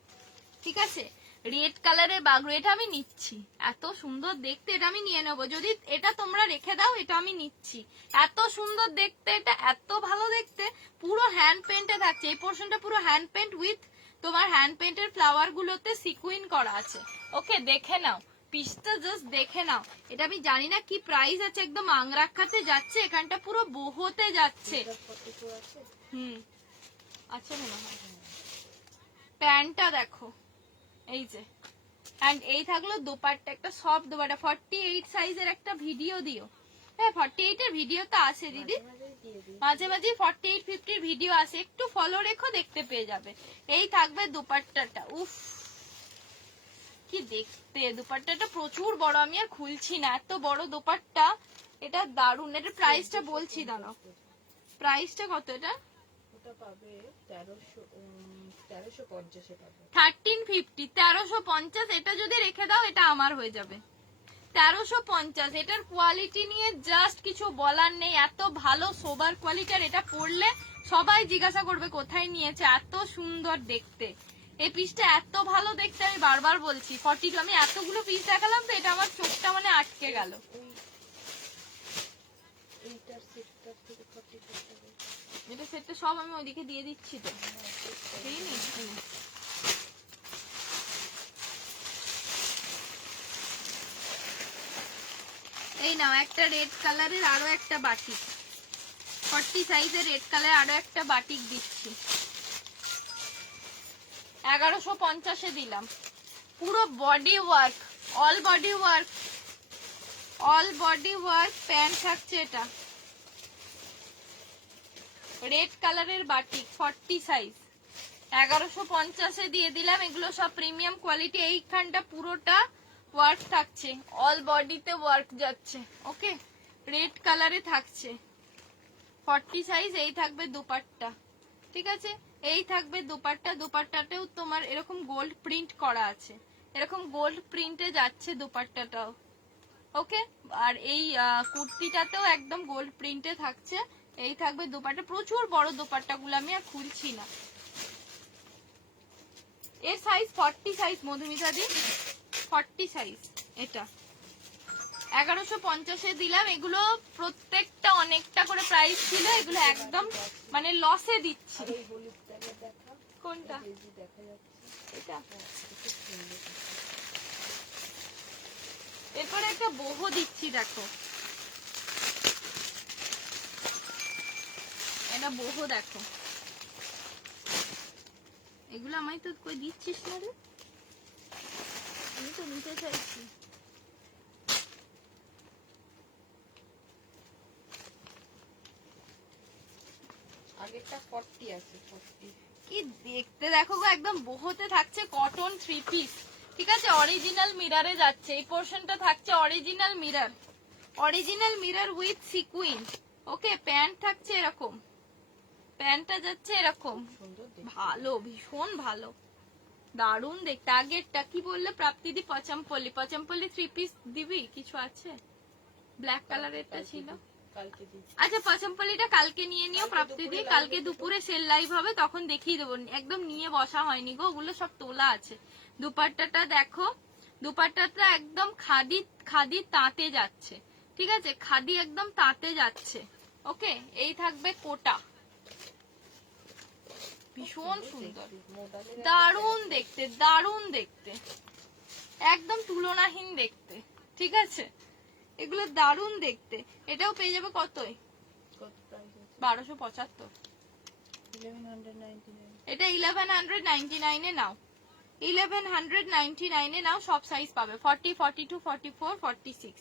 ঠিক আছে? রেড কালারের বাগরু, এটা আমি নিচ্ছি। এত সুন্দর দেখতে, এটা আমি নিয়ে নেবো। যদি এটা তোমরা রেখে দাও, এটা আমি নিচ্ছি। এত সুন্দর দেখতে, এটা এত ভালো দেখতে। পুরো হ্যান্ড পেন্টে থাকছে, এই পোর্শনটা পুরো হ্যান্ড পেন্ট উইথ তোমার হ্যান্ড পেন্টের ফ্লাওয়ার গুলোতে সিকুইন করা আছে, ওকে? দেখে নাও পিসটা, জাস্ট দেখে নাও। এটা আমি জানি না কি প্রাইস আছে, একদম আংরাক্ষাতে যাচ্ছে, এখানটা পুরো বহতে যাচ্ছে। আচ্ছা মনে হয়। প্যান্টটা দেখো, এই যে, এন্ড এই থাকলো দোপাট্টা, একটা সফট দোপাট্টা। 48 সাইজের একটা ভিডিও দিও। হ্যাঁ 48 এর ভিডিও তো আছে দিদি, মাঝে মাঝে 48, 50 ভিডিও আছে, একটু ফলো রেখো, দেখতে পেয়ে যাবে। এই থাকবে দোপাট্টাটা। উফ কি দেখতে! দোপাট্টাটা প্রচুর বড়, আমি আর খুলছি না, এত বড় দোপাট্টা। এটা দারুন। এটা প্রাইসটা বলছি, দাঁড়াও প্রাইসটা কত? এটা 1350, 1350। এটা যদি রেখে দাও, এটা আমার হয়ে যাবে 1350। এটার কোয়ালিটি নিয়ে জাস্ট কিছু বলার নেই, এত ভালো সোবার কোয়ালিটি। আর এটা পরলে সবাই জিজ্ঞাসা করবে কোথায় নিয়েছে, এত সুন্দর দেখতে। এই পিসটা এত ভালো দেখতে, আমি বারবার বলছি। 42, আমি এতগুলো পিস দেখালাম তো, এটা আমার চোখটা মানে আটকে গেল। এইটার এটা সেটটা সব আমি ওইদিকে দিয়ে দিচ্ছি তো, দিইনি? এই নাও একটা রেড কালারের আরো একটা বাটিক, 40 সাইজের রেড কালার আরো একটা বাটিক দিচ্ছি, 1150 দিলাম। পুরো body work, all body work, all body work pant থাকছে। এটা রেড কালারের বাটিক 40 সাইজ, 1150 দিয়ে দিলাম। এগুলো সব প্রিমিয়াম কোয়ালিটি। এইখানটা পুরোটা ওয়ার্ক থাকছে, অল বডিতে ওয়ার্ক যাচ্ছে। ওকে, রেড কালারে থাকছে, 40 সাইজ। এই থাকবে দুপাট্টা, ঠিক আছে? এই থাকবে দুপাট্টা। দুপাট্টাতেও তোমার এরকম গোল্ড প্রিন্ট করা আছে, এরকম গোল্ড প্রিন্টে যাচ্ছে দুপাট্টাটাও। ওকে, আর এই কুর্তিটাতেও একদম গোল্ড প্রিন্টে থাকছে। এই থাকবে দুপাট্টা, প্রচুর বড় দুপাট্টাগুলো, আমি আর খুলছি না। এর সাইজ 40 সাইজ মধুমিতা দি, 40 সাইজ। এটা 1150 দিলাম। এগুলো প্রত্যেকটা অনেকটা করে প্রাইস ছিল, এগুলো একদম মানে লসে দিচ্ছি। কোনটা? এটা। এরপরে একটা বহু দিচ্ছি, দেখো এটা বহু, দেখো এগুলো আমায় তো কই দিচ্ছিস না রে, আমি তো নিতে চাইছি। আগেরটা 40 আছে, 40 কি দেখতে দেখো গো, একদম বহুতে থাকছে কটন 3 পিস, ঠিক আছে? অরিজিনাল মিররে যাচ্ছে, এই পোরশনটা থাকছে original mirror, original mirror with sequin. Okay, pant থাকছে এরকম, প্যান্টটা যাচ্ছে এরকম, ভালো, ভীষণ ভালো, দারুন দেখতে। আগেরটা কি বললে প্রাপ্তিদি? পচমপল্লি, পচমপল্লি 3 পিস দিবি? কিছু আছে? ব্ল্যাক কালারেরটা ছিল। আচ্ছা, পচমপল্লিটা কালকে নিয়ে নিও প্রাপ্তিদি, কালকে দুপুরে সেল লাইভ হবে, তখন দেখিয়ে দেবো। একদম নিয়ে বসা হয়নি গো, ওগুলো সব তোলা আছে। দুপাট্টাটা দেখো, দুপাট্টাটা একদম খাদি, খাদি তাঁতে যাচ্ছে, ঠিক আছে? খাদি একদম তাঁতে যাচ্ছে। ওকে, এই থাকবে কোটা, ভীষণ সুন্দর, দারুন দেখতে, দারুন দেখতে, একদম তুলনাহীন দেখতে, ঠিক আছে? এগুলো দারুন দেখতে। এটাও পেয়ে যাবে কতই? 1275। এটা 1199 এ নাও, 1199 এ নাও, সব সাইজ পাবে, 40, 42, 44, 46।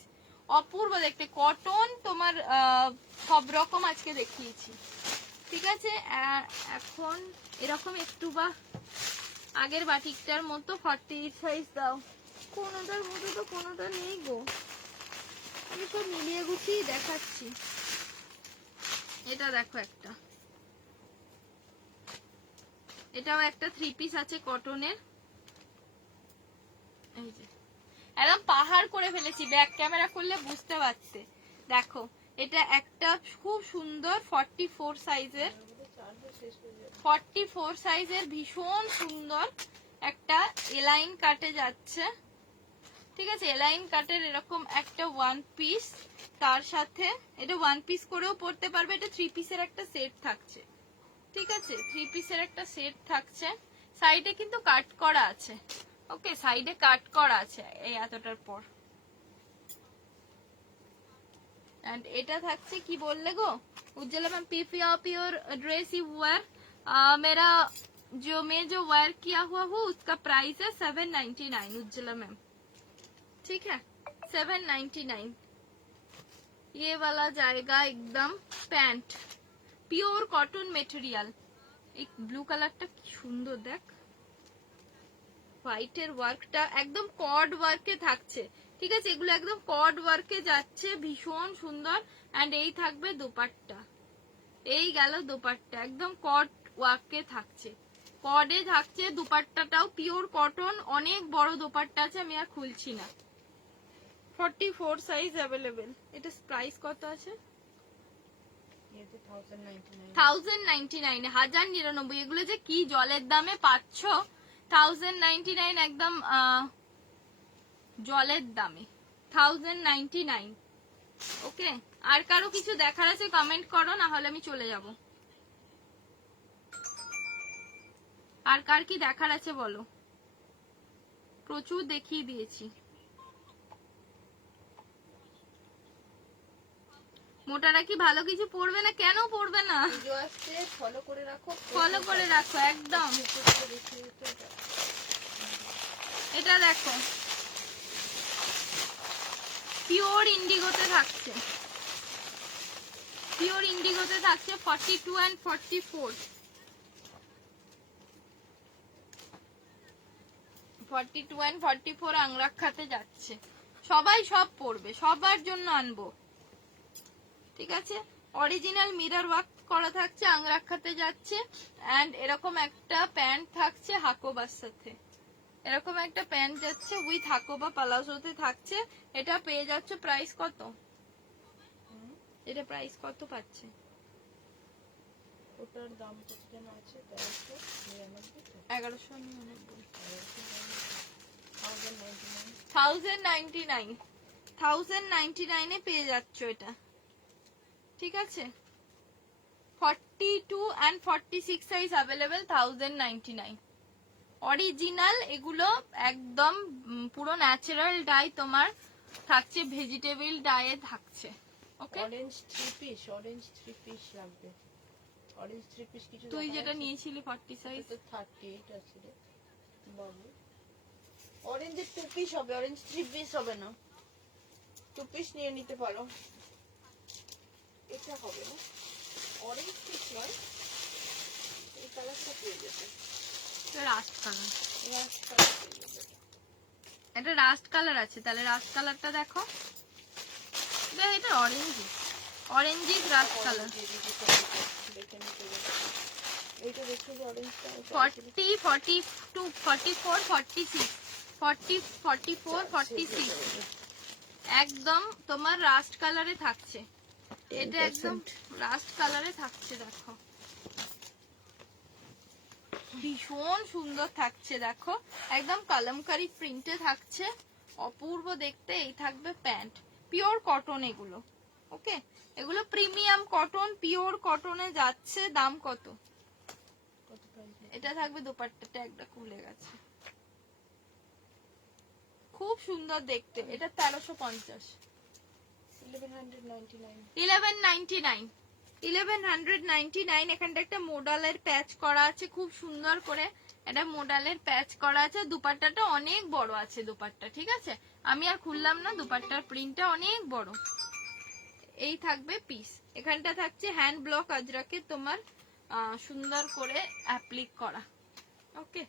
অপূর্ব দেখতে, কটন তোমার সব রকম আজকে দেখিয়েছি, ঠিক আছে? এখন এরকম একটু বা আগের বাটিকটার মতো 48 সাইজ দাও। কোনোটার মতো তো কোনোটা নেই গো, আমি সব মিলিয়ে গুছিয়ে দেখাচ্ছি। এটা দেখো একটা, এটাও একটা 3 পিস আছে কটনের, এই যে একদম পাহাড় করে ফেলেছি, ব্যাক ক্যামেরা করলে বুঝতে পারতে। দেখো, এটা একটা খুব সুন্দর 44 সাইজের, 44 সাইজের ভীষণ সুন্দর একটা এলাইন কাটে যাচ্ছে, ঠিক আছে? এলাইন কাটের এরকম একটা 1 পিস, তার সাথে এটা 1 পিস করেও পড়তে পারবে। এটা 3 পিসের একটা সেট থাকছে, ঠিক আছে? 3 পিসের একটা সেট থাকছে, সাইডে কিন্তু কাট করা আছে। ওকে, সাইডে কাট করা আছে এই এতটার পর। एंड এটা থাকছে কি বললে গো उज्ज्वला मैम? प्योर ड्रेस ही वेयर, मेरा जो मैं जो वेयर किया हुआ हूँ उसका प्राइस है 799 उज्ज्वला मैम, ठीक है? 799 ये वाला जाएगा एकदम। पैंट পিওর কটন মেটেরিয়াল, এই ব্লু কালারটা কি সুন্দর দেখ, হোয়াইটের ওয়ার্কটা একদম কর্ড ওয়ার্কে থাকছে, ঠিক আছে? এগুলো একদম কর্ড ওয়ার্কে যাচ্ছে, ভীষণ সুন্দর। এন্ড এই থাকবে দোপাট্টা, এই গেল দোপাট্টা, একদম কর্ড ওয়ার্কে থাকছে, কর্ডে থাকছে। দোপাট্টাটাও পিওর কটন, অনেক বড় দোপাট্টা আছে, আমি আর খুলছি না। 44 সাইজ অ্যাভেলেবেল। এটা প্রাইস কত আছে? 1099, 1099। এগুলো যে কি জলের দামে পাচ্ছ, 1099 একদম জলের দামে, 1099। ওকে, আর কারো কিছু দেখার আছে কমেন্ট করো, না হলে আমি চলে যাব। আর কার কি দেখার আছে বলো, প্রচুর দেখিয়ে দিয়েছি। মোটারা কি ভালো কিছু পড়বে না? কেন পড়বে না, পুজো আসছে, ফলো করে রাখো, ফলো করে রাখো একদম। এটা দেখো পিওর ইন্ডিগোতে থাকছে, পিওর ইন্ডিগোতে থাকছে 42 and 44, 42 and 44 আংরাক্ষাতে যাচ্ছে। সবাই সব পড়বে, সবার জন্য আনবো, ঠিক আছে। অরিজিনাল মিরর ওয়ার্ক করা থাকছে, আংরাক্ষাতে যাচ্ছে। এন্ড এরকম একটা প্যান্ট থাকছে হাকোবার সাথে, এরকম একটা প্যান্ট যাচ্ছে উইথ হাকোবা পালাজোতে থাকছে। এটা পেয়ে যাচ্ছে প্রাইস কত? এটা প্রাইস কত পাচ্ছে? ওটার দাম কত যেন আছে? 1199, 1199 1099 এ পেয়ে যাচ্ছ এটা, ঠিক আছে। 42 and 46 সাইজ अवेलेबल, 1099 অরিজিনাল। এগুলো একদম পুরো ন্যাচারাল ডাই তোমার থাকছে, ভেজিটেবল ডায়ে থাকছে। ওকে, অরেঞ্জ 3 পিস, অরেঞ্জ 3 পিস লাগবে। অরেঞ্জ 3 পিস কিছু তুই দেখার যেটা আছে? নিয়েছিলি 40 সাইজ, এটা 38 আছে রে বাবু। অরেঞ্জের 2 পিস হবে, অরেঞ্জ 3 পিস হবে না। 2 পিস নিয়ে নিতে পারো। এটা হবে না, অরেঞ্জ পিস নয়, এই কালারটা পেয়ে যাবে। রাস্ট কালার, রাস্ট কালার পেয়ে যাবে। এটা রাস্ট কালার আছে, তাহলে রাস্ট কালারটা দেখো। দেখ এটা অরেঞ্জ, অরেঞ্জিস রাস্ট কালার। দেখে নিতে হবে। এইটা দেখো অরেঞ্জটা 40, 42, 44, 46, 40, 44, 46 একদম তোমার রাস্ট কালারে থাকছে। এটা একদম রাস্ট কালারে থাকছে, দেখো ভীষণ সুন্দর থাকছে। দেখো একদম কালামকারী প্রিন্টে থাকছে, অপূর্ব দেখতে। এই থাকবে প্যান্ট, পিওর কটন এগুলো। ওকে, এগুলো প্রিমিয়াম কটন, পিওর কটনে যাচ্ছে। দাম কত? এটা থাকবে দোপাট্টাটা একটা খুলে গেছে, খুব সুন্দর দেখতে। এটা 1350, 1199, 1199। এখানটা একটা মোডালের প্যাচ করা আছে খুব সুন্দর করে, এটা মোডালের প্যাচ করা আছে। দুপাট্টাটা অনেক বড় আছে, দুপাট্টা ঠিক আছে, আমি আর খুললাম না, দুপাট্টার প্রিন্টটা অনেক বড়। এই থাকবে পিস। এখানটা থাকছে হ্যান্ড ব্লক আজরাকে তোমার সুন্দর করে অ্যাপ্লিক করা। ওকে,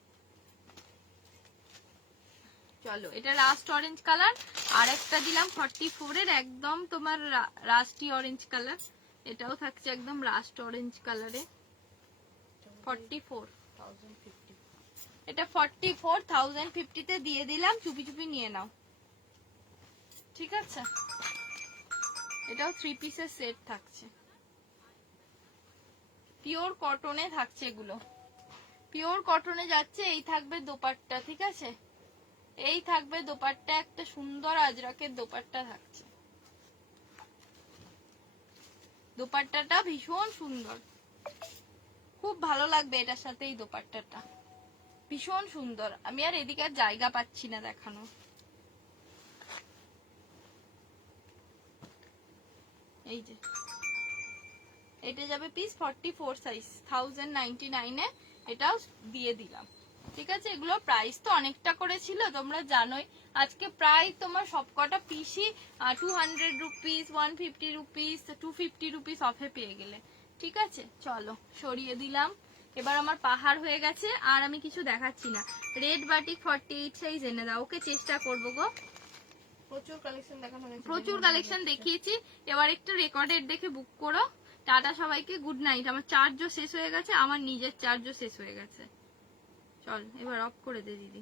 চলো এটা রাস্ট অরেঞ্জ কালার। আর একটা দিলাম 44 এর একদম তোমার রাস্টি অরেঞ্জ কালার, এটাও থাকছে একদম রাস্ট অরেঞ্জ কালারে। 44, এটা 44 1050 তে দিয়ে দিলাম, চুপি চুপি নিয়ে নাও, ঠিক আছে। এটাও 3 পিসের সেট থাকছে, পিওর কটনে থাকছে এগুলো, পিওর কটনে যাচ্ছে। এই থাকবে দোপাট্টা, ঠিক আছে, এই থাকবে দোপাট্টা, একটা সুন্দর আজরাকের দোপাট্টা থাকছে। দোপাট্টাটা ভীষণ সুন্দর, খুব ভালো লাগবে এটার সাথে। এই দোপাট্টাটা ভীষণ সুন্দর, আমি আর এদিকে আর জায়গা পাচ্ছি না দেখানো। এই যে এটা যাবে পিস 44 সাইজ, 1099 এ এটাও দিয়ে দিলাম, ঠিক আছে। এগুলো প্রাইস তো অনেকটা করে ছিল, তোমরা জানোই। আজকে প্রায় তোমার সবকটা পিসই 200 রুপিস, 150 রুপিস, 250 রুপিস অফে পেয়ে গেলে, ঠিক আছে। চলো সরিয়ে দিলাম, এবার আমার পাহাড় হয়ে গেছে, আর আমি কিছু দেখাচ্ছি না। রেড বাটিক 48 সাইজ এনে দাও, ওকে চেষ্টা করবো গো। প্রচুর কালেকশন দেখানো গেছে, প্রচুর কালেকশন দেখিয়েছি, এবার একটু রেকর্ডেড দেখে বুক করো। টাটা সবাইকে, গুড নাইট। আমার চার্জও শেষ হয়ে গেছে, আমার নিজের চার্জও শেষ হয়ে গেছে। চল এবার অফ করে দে দিদি।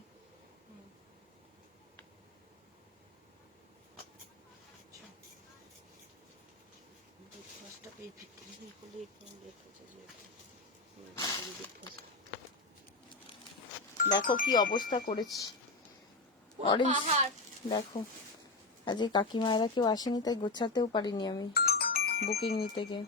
দেখো কি অবস্থা করেছি, অরেঞ্জ দেখো আজকে কাকিমায়েরা কেউ আসেনি, তাই গোছাতেও পারিনি আমি বুকিং নিতে গিয়ে।